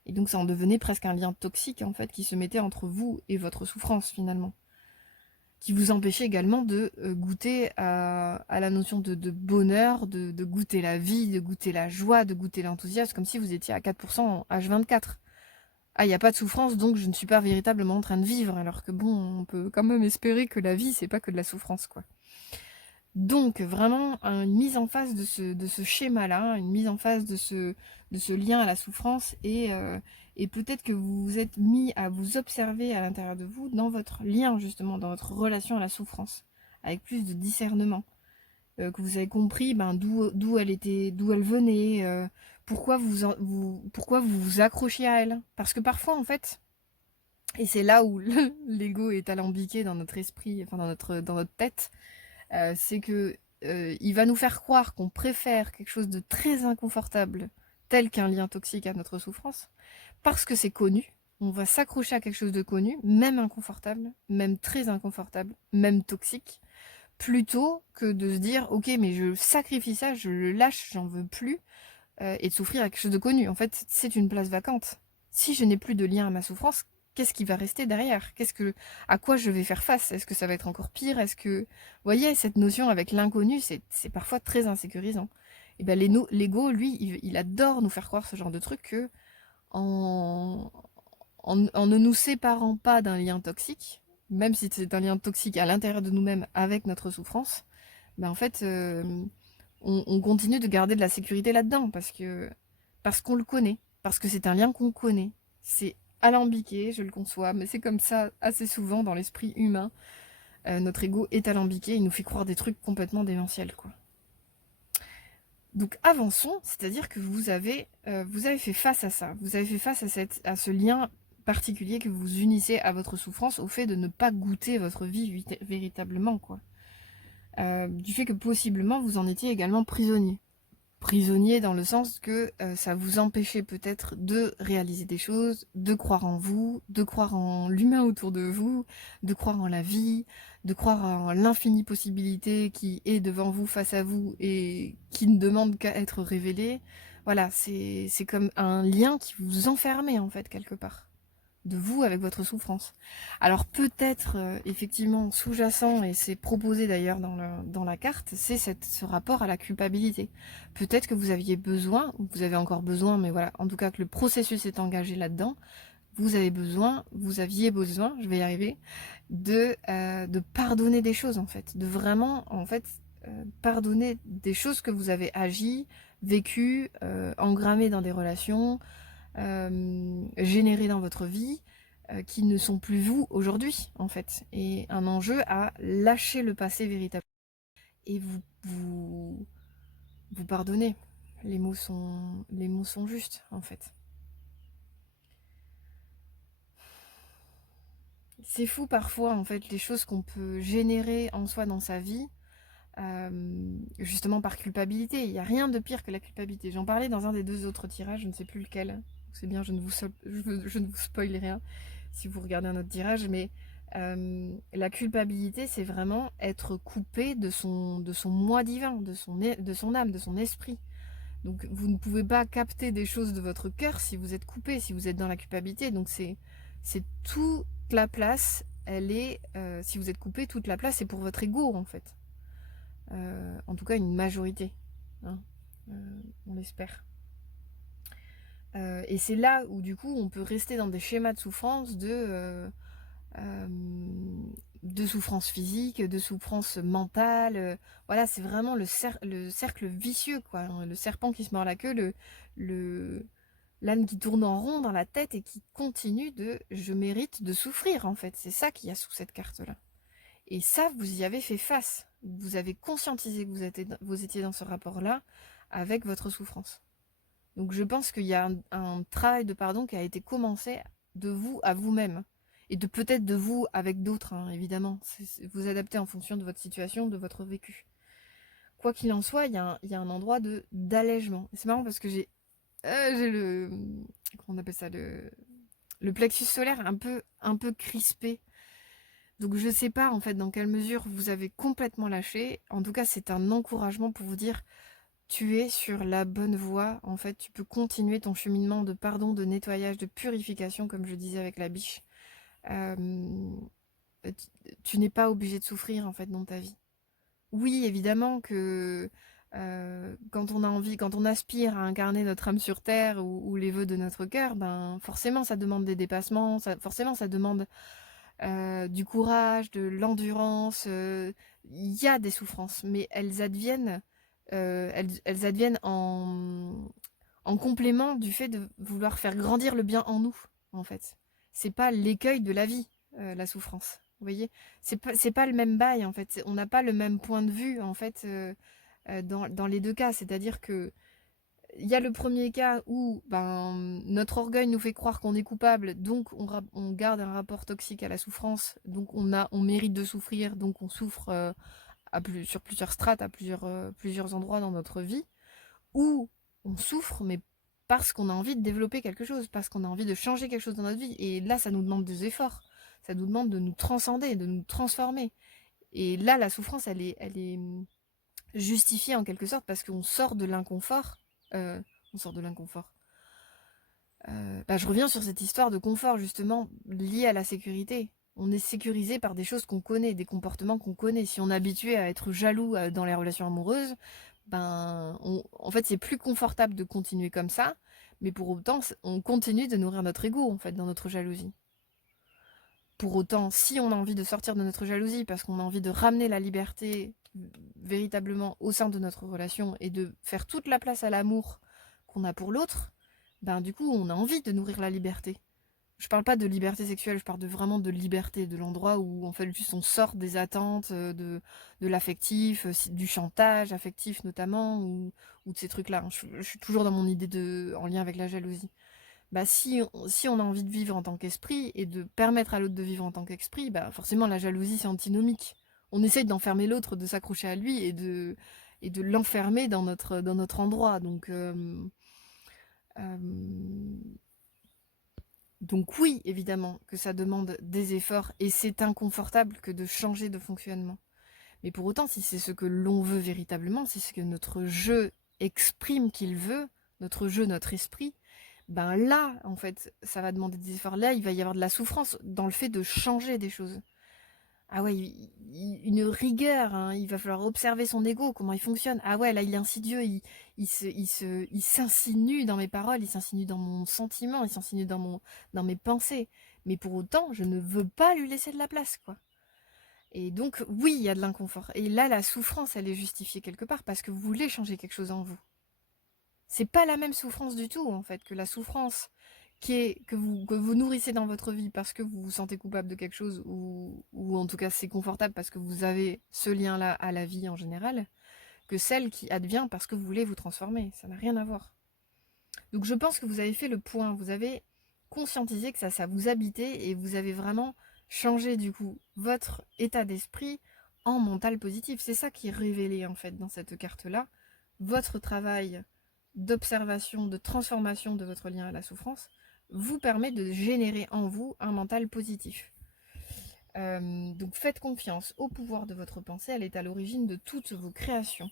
Et donc ça en devenait presque un lien toxique en fait qui se mettait entre vous et votre souffrance finalement, qui vous empêchait également de goûter à la notion de bonheur, de goûter la vie, de goûter la joie, de goûter l'enthousiasme, comme si vous étiez à 4% en H24. Ah, il n'y a pas de souffrance, donc je ne suis pas véritablement en train de vivre, alors que bon, on peut quand même espérer que la vie, c'est pas que de la souffrance, quoi. Donc, vraiment, une mise en face de ce schéma-là, une mise en face de ce lien à la souffrance, et peut-être que vous vous êtes mis à vous observer à l'intérieur de vous, dans votre lien, justement, dans votre relation à la souffrance, avec plus de discernement. Que vous avez compris ben, d'où elle venait, pourquoi vous vous accrochiez à elle. Parce que parfois, en fait, et c'est là où l'ego est alambiqué dans notre esprit, enfin dans notre tête, c'est que il va nous faire croire qu'on préfère quelque chose de très inconfortable, tel qu'un lien toxique à notre souffrance, parce que c'est connu. On va s'accrocher à quelque chose de connu, même inconfortable, même très inconfortable, même toxique, plutôt que de se dire ok mais je sacrifie ça, je le lâche, j'en veux plus, et de souffrir à quelque chose de connu. En fait c'est une place vacante. Si je n'ai plus de lien à ma souffrance, qu'est-ce qui va rester derrière? À quoi je vais faire face? Est-ce que ça va être encore pire? Est-ce que, vous voyez, cette notion avec l'inconnu, c'est parfois très insécurisant. Et ben l'ego, lui, il adore nous faire croire ce genre de truc que en, en ne nous séparant pas d'un lien toxique, même si c'est un lien toxique à l'intérieur de nous-mêmes avec notre souffrance, ben en fait, on continue de garder de la sécurité là-dedans parce qu'on le connaît, parce que c'est un lien qu'on connaît. C'est alambiqué, je le conçois, mais c'est comme ça assez souvent dans l'esprit humain. Notre ego est alambiqué, il nous fait croire des trucs complètement démentiels, quoi. Donc avançons, c'est-à-dire que vous avez fait face à ça, vous avez fait face à ce lien particulier que vous unissez à votre souffrance, au fait de ne pas goûter votre vie véritablement, quoi. Du fait que possiblement vous en étiez également prisonnier. Prisonnier dans le sens que ça vous empêchait peut-être de réaliser des choses, de croire en vous, de croire en l'humain autour de vous, de croire en la vie, de croire en l'infinie possibilité qui est devant vous, face à vous, et qui ne demande qu'à être révélée. Voilà, c'est comme un lien qui vous enfermait en fait quelque part. de vous avec votre souffrance. Alors peut-être, effectivement, sous-jacent, et c'est proposé d'ailleurs dans la carte, c'est ce rapport à la culpabilité. Peut-être que vous aviez besoin, ou vous avez encore besoin, mais voilà, en tout cas que le processus est engagé là-dedans, vous aviez besoin, je vais y arriver, de pardonner des choses en fait, de vraiment en fait pardonner des choses que vous avez agi, vécues, engrammées dans des relations, générées dans votre vie, qui ne sont plus vous aujourd'hui en fait. Et un enjeu à lâcher le passé véritablement. Et vous pardonnez. Les mots sont justes en fait. C'est fou parfois en fait les choses qu'on peut générer en soi dans sa vie, justement par culpabilité. Il n'y a rien de pire que la culpabilité. J'en parlais dans un des 2 autres tirages, je ne sais plus lequel. C'est bien, je ne vous spoil rien si vous regardez un autre tirage, mais la culpabilité, c'est vraiment être coupé de son moi divin, de son âme, de son esprit. Donc vous ne pouvez pas capter des choses de votre cœur si vous êtes coupé, si vous êtes dans la culpabilité. Donc c'est toute la place, elle est, si vous êtes coupé, toute la place est pour votre ego en fait. En tout cas une majorité, hein, on l'espère. Et c'est là où du coup on peut rester dans des schémas de souffrance de souffrance physique, de souffrance mentale. Voilà, c'est vraiment le cercle vicieux, quoi, hein, le serpent qui se mord la queue, le, l'âne qui tourne en rond dans la tête et qui continue de je mérite de souffrir, en fait. C'est ça qu'il y a sous cette carte-là. Et ça, vous y avez fait face. Vous avez conscientisé que vous étiez dans ce rapport-là avec votre souffrance. Donc je pense qu'il y a un travail de pardon qui a été commencé de vous à vous-même. Et de peut-être de vous avec d'autres, hein, évidemment. Vous adaptez en fonction de votre situation, de votre vécu. Quoi qu'il en soit, il y a un endroit d'allègement. C'est marrant parce que j'ai comment on appelle ça, le plexus solaire un peu crispé. Donc je sais pas en fait dans quelle mesure vous avez complètement lâché. En tout cas, c'est un encouragement pour vous dire tu es sur la bonne voie. En fait, tu peux continuer ton cheminement de pardon, de nettoyage, de purification, comme je disais avec la biche. Euh, tu n'es pas obligé de souffrir en fait dans ta vie. Oui, évidemment que quand on a envie, quand on aspire à incarner notre âme sur terre ou les vœux de notre cœur, ben forcément ça demande des dépassements, forcément ça demande du courage, de l'endurance. Il y a des souffrances, mais elles adviennent en complément du fait de vouloir faire grandir le bien en nous, en fait. C'est pas l'écueil de la vie, la souffrance. Vous voyez, c'est pas le même bail en fait. On n'a pas le même point de vue en fait dans les 2 cas. C'est-à-dire que il y a le premier cas où ben, notre orgueil nous fait croire qu'on est coupable, donc on garde un rapport toxique à la souffrance, donc on mérite de souffrir, donc on souffre sur plusieurs strates, à plusieurs endroits dans notre vie, ou on souffre, mais parce qu'on a envie de développer quelque chose, parce qu'on a envie de changer quelque chose dans notre vie. Et là, ça nous demande des efforts, ça nous demande de nous transcender, de nous transformer. Et là, la souffrance, elle est justifiée en quelque sorte parce qu'on sort de l'inconfort. Euh, on sort de l'inconfort. Bah, je reviens sur cette histoire de confort justement liée à la sécurité. On est sécurisé par des choses qu'on connaît, des comportements qu'on connaît. Si on est habitué à être jaloux dans les relations amoureuses, ben, en fait, c'est plus confortable de continuer comme ça, mais pour autant, on continue de nourrir notre ego en fait dans notre jalousie. Pour autant, si on a envie de sortir de notre jalousie parce qu'on a envie de ramener la liberté véritablement au sein de notre relation et de faire toute la place à l'amour qu'on a pour l'autre, ben du coup, on a envie de nourrir la liberté. Je parle pas de liberté sexuelle, je parle vraiment de liberté, de l'endroit où en fait juste on sort des attentes, de l'affectif, du chantage affectif notamment, ou de ces trucs-là. Je suis toujours dans mon idée en lien avec la jalousie. Bah si on a envie de vivre en tant qu'esprit et de permettre à l'autre de vivre en tant qu'esprit, bah forcément la jalousie c'est antinomique. On essaye d'enfermer l'autre, de s'accrocher à lui et de l'enfermer dans notre endroit. Euh, donc oui, évidemment que ça demande des efforts et c'est inconfortable que de changer de fonctionnement. Mais pour autant, si c'est ce que l'on veut véritablement, si c'est ce que notre jeu exprime qu'il veut, notre jeu, notre esprit, ben là, en fait, ça va demander des efforts. Là, il va y avoir de la souffrance dans le fait de changer des choses. Ah ouais, une rigueur, hein. Il va falloir observer son ego, comment il fonctionne. Ah ouais, là, il est insidieux, il s'insinue dans mes paroles, il s'insinue dans mon sentiment, il s'insinue dans mes pensées. Mais pour autant, je ne veux pas lui laisser de la place, quoi. Et donc, oui, il y a de l'inconfort. Et là, la souffrance, elle est justifiée quelque part parce que vous voulez changer quelque chose en vous. C'est pas la même souffrance du tout, en fait, que la souffrance que vous nourrissez dans votre vie parce que vous vous sentez coupable de quelque chose ou en tout cas c'est confortable parce que vous avez ce lien-là à la vie en général, que celle qui advient parce que vous voulez vous transformer. Ça n'a rien à voir. Donc je pense que vous avez fait le point, vous avez conscientisé que ça vous habitait et vous avez vraiment changé du coup votre état d'esprit en mental positif. C'est ça qui est révélé en fait dans cette carte-là. Votre travail d'observation, de transformation de votre lien à la souffrance vous permet de générer en vous un mental positif. Donc faites confiance au pouvoir de votre pensée, elle est à l'origine de toutes vos créations.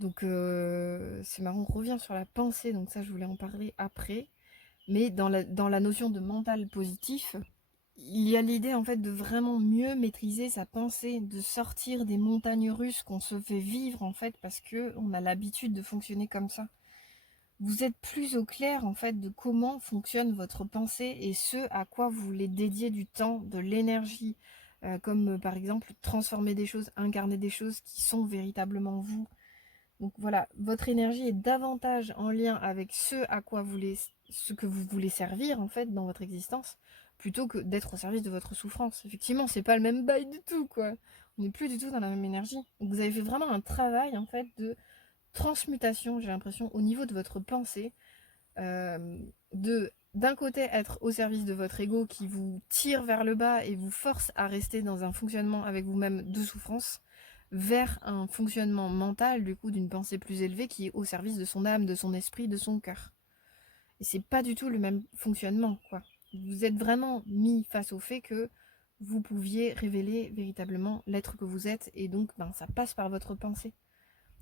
Donc c'est marrant, on revient sur la pensée, donc ça je voulais en parler après. Mais dans la notion de mental positif, il y a l'idée en fait de vraiment mieux maîtriser sa pensée, de sortir des montagnes russes qu'on se fait vivre en fait parce que on a l'habitude de fonctionner comme ça. Vous êtes plus au clair en fait de comment fonctionne votre pensée et ce à quoi vous voulez dédier du temps, de l'énergie, comme par exemple transformer des choses, incarner des choses qui sont véritablement vous. Donc voilà, votre énergie est davantage en lien avec ce que vous voulez servir en fait dans votre existence, plutôt que d'être au service de votre souffrance. Effectivement, c'est pas le même bail du tout, quoi. On n'est plus du tout dans la même énergie. Donc vous avez fait vraiment un travail en fait de transmutation, j'ai l'impression, au niveau de votre pensée, de d'un côté être au service de votre ego qui vous tire vers le bas et vous force à rester dans un fonctionnement avec vous-même de souffrance, vers un fonctionnement mental, du coup, d'une pensée plus élevée qui est au service de son âme, de son esprit, de son cœur. Et c'est pas du tout le même fonctionnement, quoi. Vous êtes vraiment mis face au fait que vous pouviez révéler véritablement l'être que vous êtes, et donc ben, ça passe par votre pensée.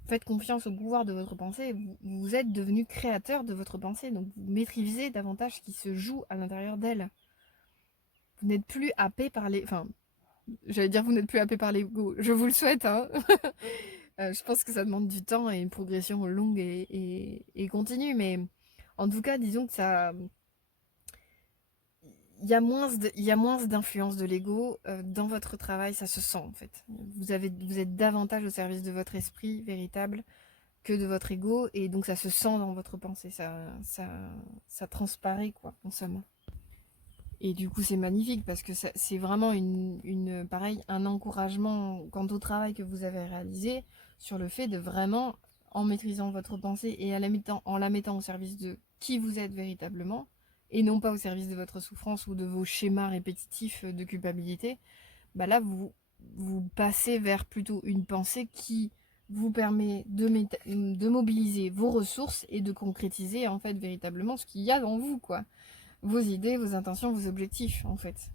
Faites confiance au pouvoir de votre pensée, vous êtes devenu créateur de votre pensée, donc vous maîtrisez davantage ce qui se joue à l'intérieur d'elle. Vous n'êtes plus happé par les... Enfin, j'allais dire vous n'êtes plus happé par l'ego. Je vous le souhaite, hein. Je pense que ça demande du temps et une progression longue et continue, mais en tout cas, disons que ça, il y a moins d'influence de l'ego dans votre travail, ça se sent en fait. Vous êtes davantage au service de votre esprit véritable que de votre ego, et donc ça se sent dans votre pensée, ça transparaît quoi, en somme. Et du coup, c'est magnifique parce que c'est vraiment pareil, un encouragement quant au travail que vous avez réalisé sur le fait de vraiment, en maîtrisant votre pensée et en la mettant au service de qui vous êtes véritablement, et non pas au service de votre souffrance ou de vos schémas répétitifs de culpabilité, bah là, vous passez vers plutôt une pensée qui vous permet de mobiliser vos ressources et de concrétiser en fait véritablement ce qu'il y a dans vous, quoi, vos idées, vos intentions, vos objectifs, en fait.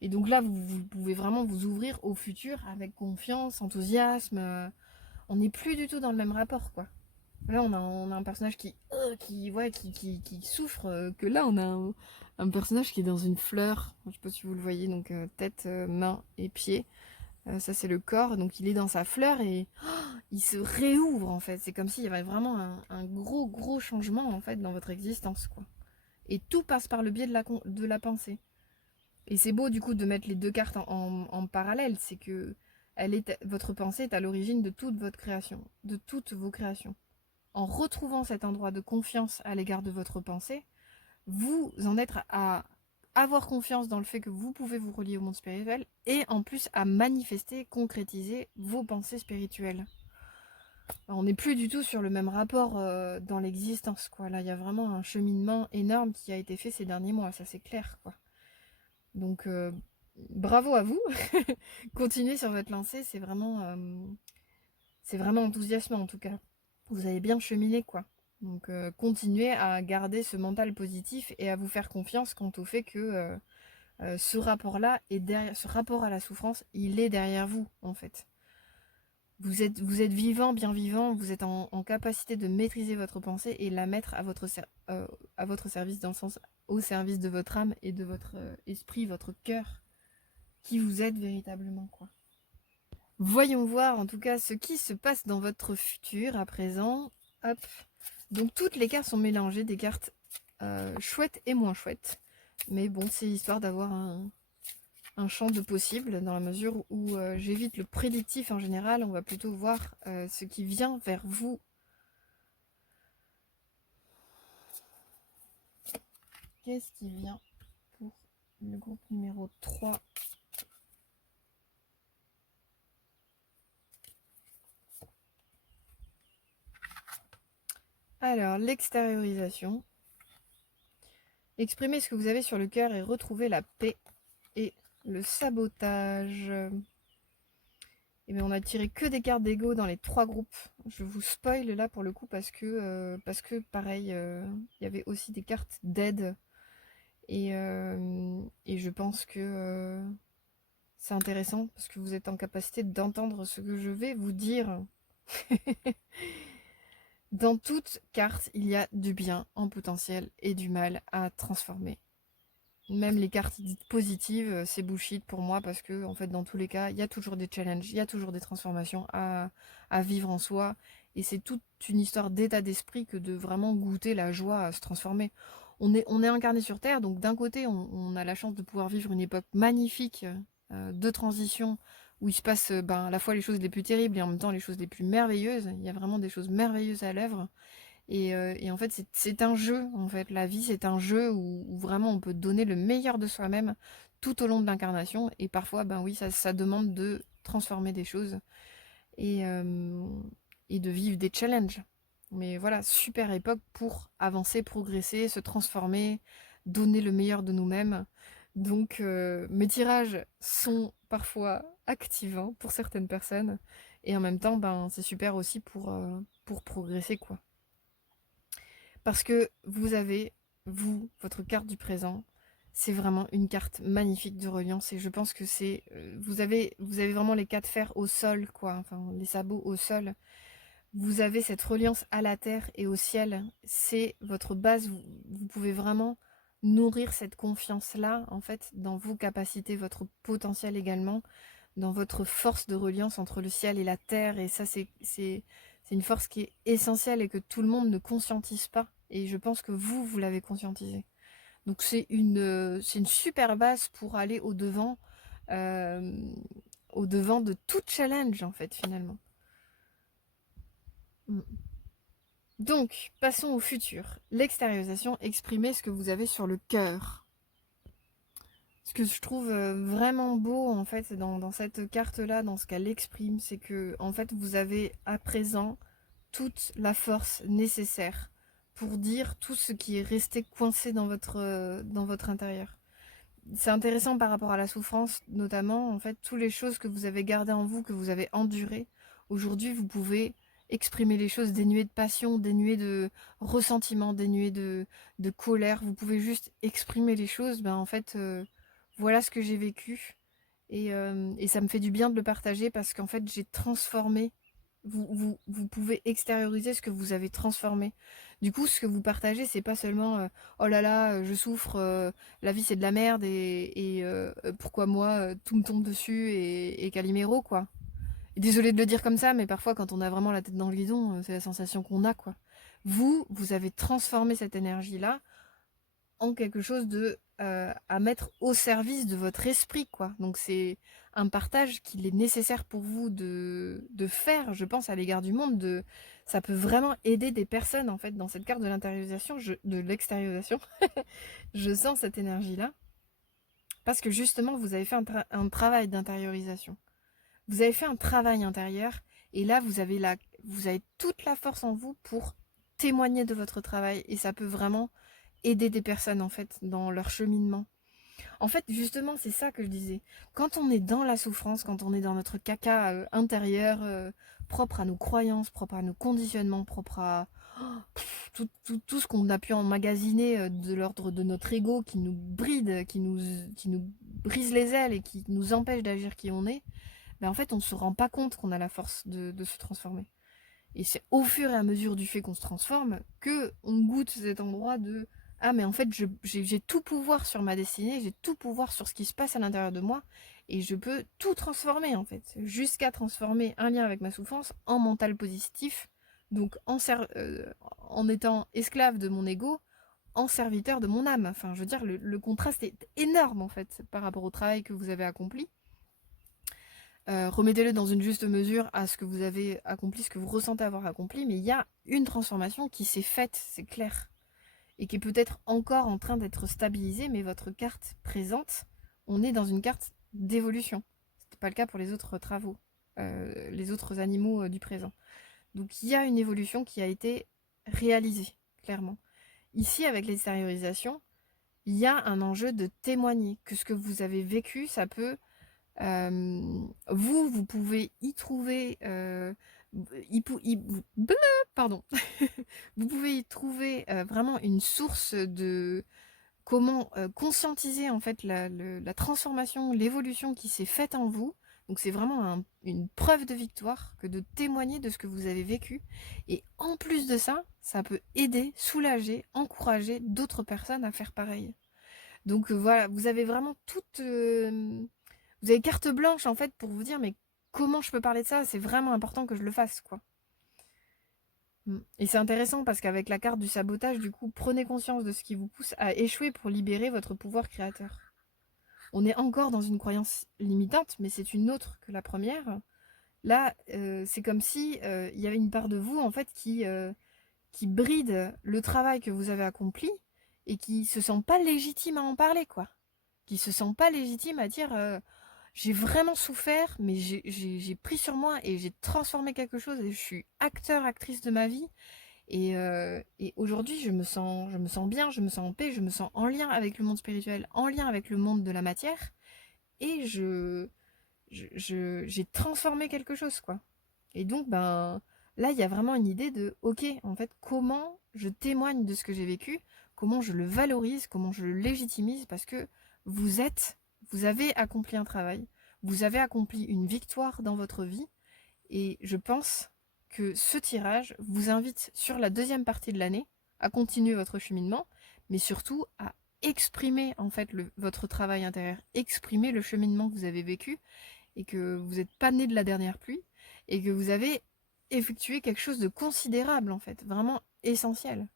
Et donc là, vous pouvez vraiment vous ouvrir au futur avec confiance, enthousiasme. On n'est plus du tout dans le même rapport, quoi. Là, on a un personnage qui souffre, que là, on a un personnage qui est dans une fleur. Je sais pas si vous le voyez, donc tête, main et pied. Ça, c'est le corps. Donc, il est dans sa fleur et il se réouvre, en fait. C'est comme s'il y avait vraiment un gros, gros changement, en fait, dans votre existence, quoi. Et tout passe par le biais de la pensée. Et c'est beau du coup de mettre les deux cartes en parallèle, c'est que votre pensée est à l'origine de toute votre création, de toutes vos créations. En retrouvant cet endroit de confiance à l'égard de votre pensée, vous en êtes à avoir confiance dans le fait que vous pouvez vous relier au monde spirituel et en plus à manifester, concrétiser vos pensées spirituelles. On n'est plus du tout sur le même rapport dans l'existence, quoi. Là, il y a vraiment un cheminement énorme qui a été fait ces derniers mois, ça c'est clair, quoi. Donc, bravo à vous. Continuez sur votre lancée, c'est vraiment enthousiasmant en tout cas. Vous avez bien cheminé, quoi. Donc, continuez à garder ce mental positif et à vous faire confiance quant au fait que ce rapport-là est derrière, ce rapport à la souffrance, il est derrière vous, en fait. Vous êtes vivant, bien vivant, vous êtes en capacité de maîtriser votre pensée et la mettre à votre service, dans le sens au service de votre âme et de votre esprit, votre cœur, qui vous êtes véritablement, quoi. Voyons voir en tout cas ce qui se passe dans votre futur à présent. Hop. Donc toutes les cartes sont mélangées, des cartes chouettes et moins chouettes. Mais bon, c'est histoire d'avoir un champ de possible, dans la mesure où j'évite le prédictif en général. On va plutôt voir ce qui vient vers vous. Qu'est-ce qui vient pour le groupe numéro 3? Alors, l'extériorisation. Exprimez ce que vous avez sur le cœur et retrouvez la paix. Et le sabotage. Et bien on a tiré que des cartes d'ego dans les 3 groupes. Je vous spoil là pour le coup parce que pareil, il y avait aussi des cartes d'aide. Et je pense que c'est intéressant parce que vous êtes en capacité d'entendre ce que je vais vous dire. Dans toute carte, il y a du bien en potentiel et du mal à transformer. Même les cartes dites positives, c'est bullshit pour moi parce que en fait dans tous les cas, il y a toujours des challenges, il y a toujours des transformations à vivre en soi. Et c'est toute une histoire d'état d'esprit que de vraiment goûter la joie à se transformer. On est incarné sur Terre, donc d'un côté on a la chance de pouvoir vivre une époque magnifique de transition où il se passe à la fois les choses les plus terribles et en même temps les choses les plus merveilleuses. Il y a vraiment des choses merveilleuses à l'œuvre. Et en fait, c'est un jeu, en fait. La vie, c'est un jeu où vraiment on peut donner le meilleur de soi-même tout au long de l'incarnation. Et parfois, ben oui, ça demande de transformer des choses et, euh, et de vivre des challenges. Mais voilà, super époque pour avancer, progresser, se transformer, donner le meilleur de nous-mêmes. Donc, mes tirages sont parfois activants pour certaines personnes. Et en même temps, ben, c'est super aussi pour progresser, quoi. Parce que vous avez, vous, votre carte du présent, c'est vraiment une carte magnifique de reliance. Et je pense que c'est... vous avez vraiment les 4 fers au sol, quoi. Enfin, les sabots au sol. Vous avez cette reliance à la terre et au ciel. C'est votre base. Vous pouvez vraiment nourrir cette confiance-là, en fait, dans vos capacités, votre potentiel également, dans votre force de reliance entre le ciel et la terre. Et ça, c'est une force qui est essentielle et que tout le monde ne conscientise pas. Et je pense que vous l'avez conscientisé. Donc c'est une super base pour aller euh, au devant de tout challenge, en fait, finalement. Mm. Donc, passons au futur. L'extériorisation, exprimez ce que vous avez sur le cœur. Ce que je trouve vraiment beau en fait dans cette carte-là, dans ce qu'elle exprime, c'est que en fait vous avez à présent toute la force nécessaire pour dire tout ce qui est resté coincé dans votre intérieur. C'est intéressant par rapport à la souffrance, notamment en fait toutes les choses que vous avez gardées en vous, que vous avez endurées. Aujourd'hui, vous pouvez exprimer les choses dénuées de passion, dénuées de ressentiment, dénuées de colère. Vous pouvez juste exprimer les choses. Ben en fait, voilà ce que j'ai vécu et ça me fait du bien de le partager parce qu'en fait j'ai transformé. Vous pouvez extérioriser ce que vous avez transformé. Du coup, ce que vous partagez, c'est pas seulement oh là là, je souffre, la vie c'est de la merde et pourquoi moi tout me tombe dessus et Calimero quoi. Et désolé de le dire comme ça, mais parfois quand on a vraiment la tête dans le guidon, c'est la sensation qu'on a quoi. Vous avez transformé cette énergie-là en quelque chose de à mettre au service de votre esprit quoi. Donc c'est un partage qu'il est nécessaire pour vous de faire, je pense, à l'égard du monde. Ça peut vraiment aider des personnes en fait dans cette carte de l'intériorisation, de l'extériorisation. Je sens cette énergie-là parce que justement vous avez fait un travail d'intériorisation. Vous avez fait un travail intérieur et là vous avez toute la force en vous pour témoigner de votre travail et ça peut vraiment aider des personnes en fait dans leur cheminement. En fait, justement, c'est ça que je disais. Quand on est dans la souffrance, quand on est dans notre caca intérieur, propre à nos croyances, propre à nos conditionnements, propre à tout ce qu'on a pu emmagasiner de l'ordre de notre ego qui nous bride, qui nous brise les ailes et qui nous empêche d'agir qui on est, ben en fait on ne se rend pas compte qu'on a la force de se transformer. Et c'est au fur et à mesure du fait qu'on se transforme que on goûte cet endroit de ah mais en fait j'ai tout pouvoir sur ma destinée, j'ai tout pouvoir sur ce qui se passe à l'intérieur de moi et je peux tout transformer en fait, jusqu'à transformer un lien avec ma souffrance en mental positif, donc en étant esclave de mon ego, en serviteur de mon âme. Enfin je veux dire le contraste est énorme en fait par rapport au travail que vous avez accompli. Remettez-le dans une juste mesure à ce que vous avez accompli, ce que vous ressentez avoir accompli, mais il y a une transformation qui s'est faite, c'est clair, et qui est peut-être encore en train d'être stabilisée, mais votre carte présente, on est dans une carte d'évolution. C'était pas le cas pour les autres travaux, les autres animaux du présent. Donc il y a une évolution qui a été réalisée, clairement. Ici, avec l'extériorisation, il y a un enjeu de témoigner que ce que vous avez vécu, ça peut vous pouvez y trouver, pardon, vous pouvez y trouver vraiment une source de comment conscientiser en fait la transformation, l'évolution qui s'est faite en vous. Donc c'est vraiment une preuve de victoire que de témoigner de ce que vous avez vécu. Et en plus de ça, ça peut aider, soulager, encourager d'autres personnes à faire pareil. Donc voilà, vous avez vraiment vous avez carte blanche en fait pour vous dire mais comment je peux parler de ça? C'est vraiment important que je le fasse quoi. Et c'est intéressant parce qu'avec la carte du sabotage, du coup, prenez conscience de ce qui vous pousse à échouer pour libérer votre pouvoir créateur. On est encore dans une croyance limitante, mais c'est une autre que la première. Là, c'est comme si il y avait une part de vous en fait qui bride le travail que vous avez accompli et qui se sent pas légitime à en parler quoi. Qui se sent pas légitime à dire j'ai vraiment souffert, mais j'ai pris sur moi et j'ai transformé quelque chose et je suis acteur, actrice de ma vie. Et aujourd'hui, je me sens bien, je me sens en paix, je me sens en lien avec le monde spirituel, en lien avec le monde de la matière. Et j'ai transformé quelque chose, quoi. Et donc, ben, là, il y a vraiment une idée de, ok, en fait, comment je témoigne de ce que j'ai vécu, comment je le valorise, comment je le légitimise, parce que vous avez accompli un travail, vous avez accompli une victoire dans votre vie, et je pense que ce tirage vous invite sur la deuxième partie de l'année à continuer votre cheminement, mais surtout à exprimer en fait votre travail intérieur, exprimer le cheminement que vous avez vécu et que vous n'êtes pas né de la dernière pluie et que vous avez effectué quelque chose de considérable en fait, vraiment essentiel.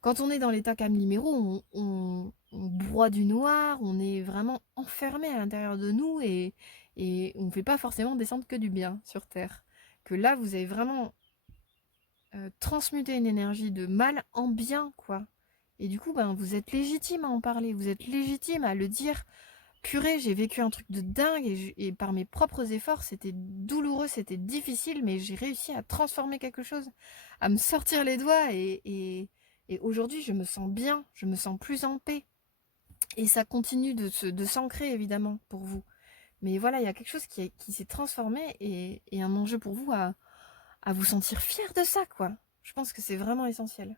Quand on est dans l'état Calimero, on broie du noir, on est vraiment enfermé à l'intérieur de nous et on ne fait pas forcément descendre que du bien sur Terre. Que là, vous avez vraiment transmuté une énergie de mal en bien, quoi. Et du coup, ben, vous êtes légitime à en parler, vous êtes légitime à le dire. Purée, j'ai vécu un truc de dingue et par mes propres efforts, c'était douloureux, c'était difficile, mais j'ai réussi à transformer quelque chose, à me sortir les doigts et aujourd'hui, je me sens bien, je me sens plus en paix. Et ça continue de s'ancrer, évidemment, pour vous. Mais voilà, il y a quelque chose qui s'est transformé et un enjeu pour vous à vous sentir fier de ça, quoi. Je pense que c'est vraiment essentiel.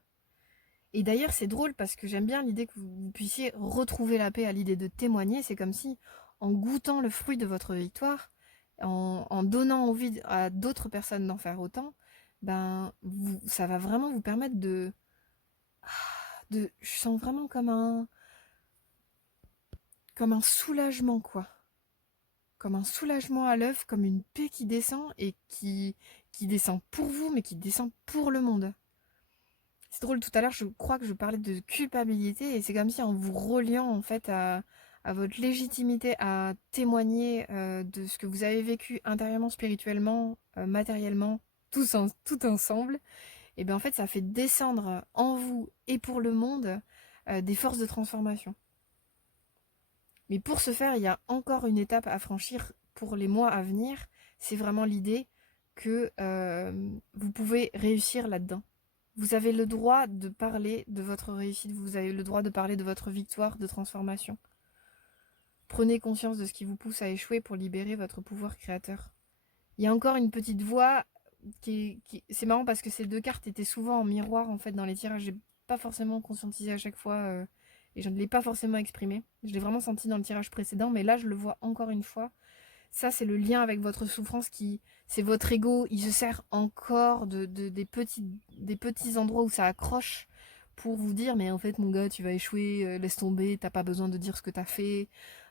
Et d'ailleurs, c'est drôle parce que j'aime bien l'idée que vous puissiez retrouver la paix à l'idée de témoigner. C'est comme si, en goûtant le fruit de votre victoire, en donnant envie à d'autres personnes d'en faire autant, ben, ça va vraiment vous permettre je sens vraiment comme un soulagement, quoi. Comme un soulagement à l'œuvre, comme une paix qui descend et qui descend pour vous, mais qui descend pour le monde. C'est drôle, tout à l'heure, je crois que je parlais de culpabilité et c'est comme si en vous reliant en fait à votre légitimité à témoigner de ce que vous avez vécu intérieurement, spirituellement, matériellement, tout ensemble, et bien en fait ça fait descendre en vous et pour le monde des forces de transformation. Mais pour ce faire, il y a encore une étape à franchir pour les mois à venir. C'est vraiment l'idée que vous pouvez réussir là-dedans. Vous avez le droit de parler de votre réussite, vous avez le droit de parler de votre victoire de transformation. Prenez conscience de ce qui vous pousse à échouer pour libérer votre pouvoir créateur. Il y a encore une petite voix c'est marrant parce que ces deux cartes étaient souvent en miroir en fait dans les tirages. J'ai pas forcément conscientisé à chaque fois et je ne l'ai pas forcément exprimé. Je l'ai vraiment senti dans le tirage précédent, mais là je le vois encore une fois. Ça, c'est le lien avec votre souffrance c'est votre ego. Il se sert encore des petits endroits où ça accroche pour vous dire, mais en fait, mon gars, tu vas échouer, laisse tomber, t'as pas besoin de dire ce que t'as fait,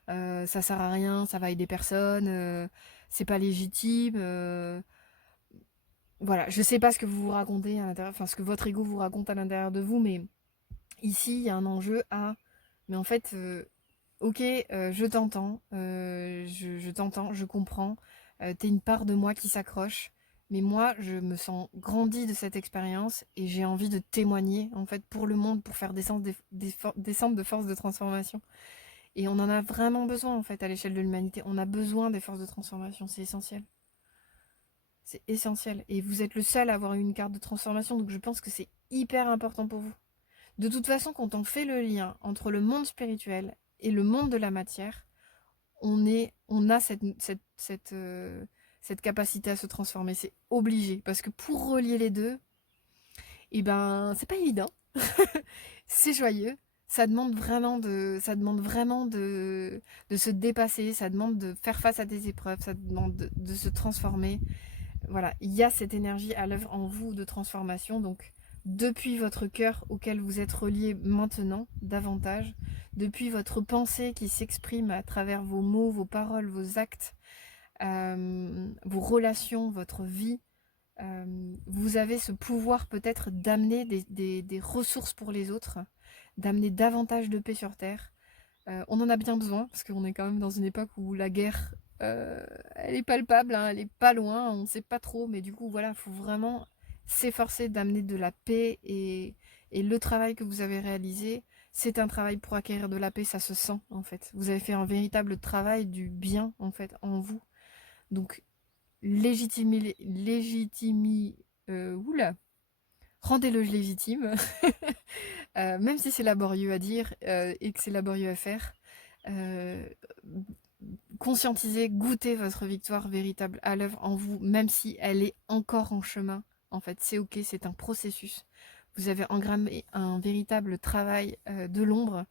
ça sert à rien, ça va aider personne, c'est pas légitime. Voilà, je sais pas ce que vous vous racontez à l'intérieur, enfin, ce que votre ego vous raconte à l'intérieur de vous, mais ici, il y a un enjeu à, mais en fait, ok, je t'entends, je t'entends, je comprends. T'es une part de moi qui s'accroche. Mais moi, je me sens grandie de cette expérience et j'ai envie de témoigner, en fait, pour le monde, pour faire descendre de force de transformation. Et on en a vraiment besoin, en fait, à l'échelle de l'humanité. On a besoin des forces de transformation, c'est essentiel. C'est essentiel. Et vous êtes le seul à avoir une carte de transformation, donc je pense que c'est hyper important pour vous. De toute façon, quand on fait le lien entre le monde spirituel et le monde de la matière, on a cette capacité à se transformer. C'est obligé. Parce que pour relier les deux, eh ben, c'est pas évident. C'est joyeux. Ça demande vraiment de se dépasser. Ça demande de faire face à des épreuves. Ça demande de se transformer. Voilà, il y a cette énergie à l'œuvre en vous de transformation. Donc, depuis votre cœur auquel vous êtes relié maintenant, davantage, depuis votre pensée qui s'exprime à travers vos mots, vos paroles, vos actes, vos relations, votre vie, vous avez ce pouvoir peut-être d'amener des ressources pour les autres, d'amener davantage de paix sur Terre. On en a bien besoin, parce qu'on est quand même dans une époque où la guerre, elle est palpable, hein, elle est pas loin, on ne sait pas trop, mais du coup, voilà, il faut vraiment s'efforcer d'amener de la paix et le travail que vous avez réalisé, c'est un travail pour acquérir de la paix, ça se sent, en fait. Vous avez fait un véritable travail du bien, en fait, en vous. Donc, oula, rendez-le légitime, même si c'est laborieux à dire et que c'est laborieux à faire. Euh, Conscientisez, goûtez votre victoire véritable à l'œuvre en vous, même si elle est encore en chemin. En fait, c'est ok, c'est un processus. Vous avez engrammé un véritable travail de l'ombre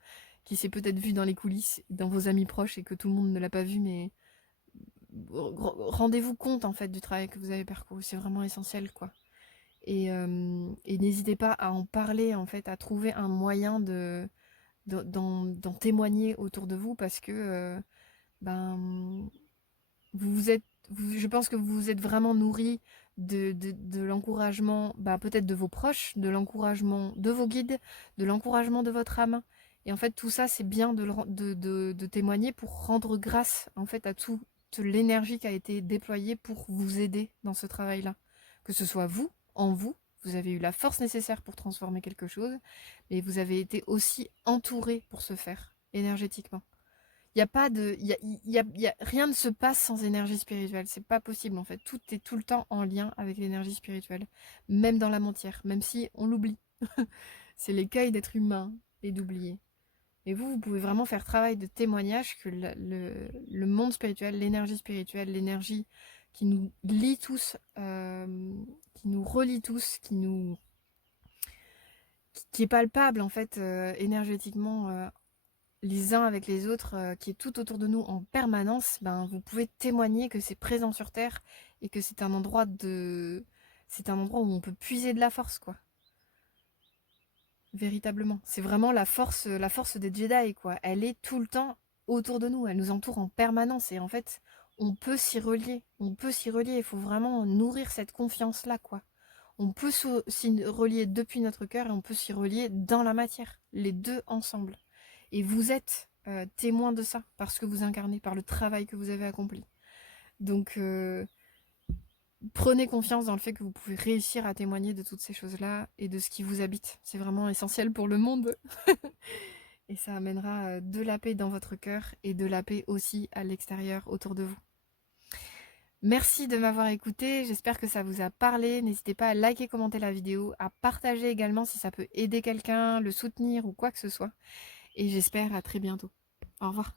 qui s'est peut-être vu dans les coulisses, dans vos amis proches et que tout le monde ne l'a pas vu, mais rendez-vous compte en fait du travail que vous avez parcouru. C'est vraiment essentiel, quoi. Et n'hésitez pas à en parler, en fait, à trouver un moyen d'en témoigner autour de vous parce que ben, je pense que vous vous êtes vraiment nourri de l'encouragement, bah, peut-être de vos proches, de l'encouragement de vos guides, de l'encouragement de votre âme. Et en fait, tout ça, c'est bien de témoigner pour rendre grâce en fait à toute l'énergie qui a été déployée pour vous aider dans ce travail-là. Que ce soit vous, en vous, vous avez eu la force nécessaire pour transformer quelque chose, mais vous avez été aussi entouré pour ce faire, énergétiquement. Il y a pas de, rien ne se passe sans énergie spirituelle. C'est pas possible en fait. Tout est tout le temps en lien avec l'énergie spirituelle, même dans la matière, même si on l'oublie. C'est l'écueil d'être humain et d'oublier. Et vous pouvez vraiment faire travail de témoignage que le monde spirituel, l'énergie spirituelle, l'énergie qui nous lie tous, qui nous relie tous, qui est palpable en fait énergétiquement les uns avec les autres, qui est tout autour de nous en permanence, ben, vous pouvez témoigner que c'est présent sur Terre et que c'est un endroit où on peut puiser de la force, quoi. Véritablement. C'est vraiment la force des Jedi, quoi. Elle est tout le temps autour de nous, elle nous entoure en permanence et en fait, on peut s'y relier. On peut s'y relier, il faut vraiment nourrir cette confiance-là, quoi. On peut s'y relier depuis notre cœur et on peut s'y relier dans la matière, les deux ensemble. Et vous êtes témoin de ça, parce que vous incarnez, par le travail que vous avez accompli. Donc, prenez confiance dans le fait que vous pouvez réussir à témoigner de toutes ces choses-là et de ce qui vous habite. C'est vraiment essentiel pour le monde. Et ça amènera de la paix dans votre cœur et de la paix aussi à l'extérieur autour de vous. Merci de m'avoir écouté, j'espère que ça vous a parlé. N'hésitez pas à liker, commenter la vidéo, à partager également si ça peut aider quelqu'un, le soutenir ou quoi que ce soit. Et j'espère à très bientôt. Au revoir.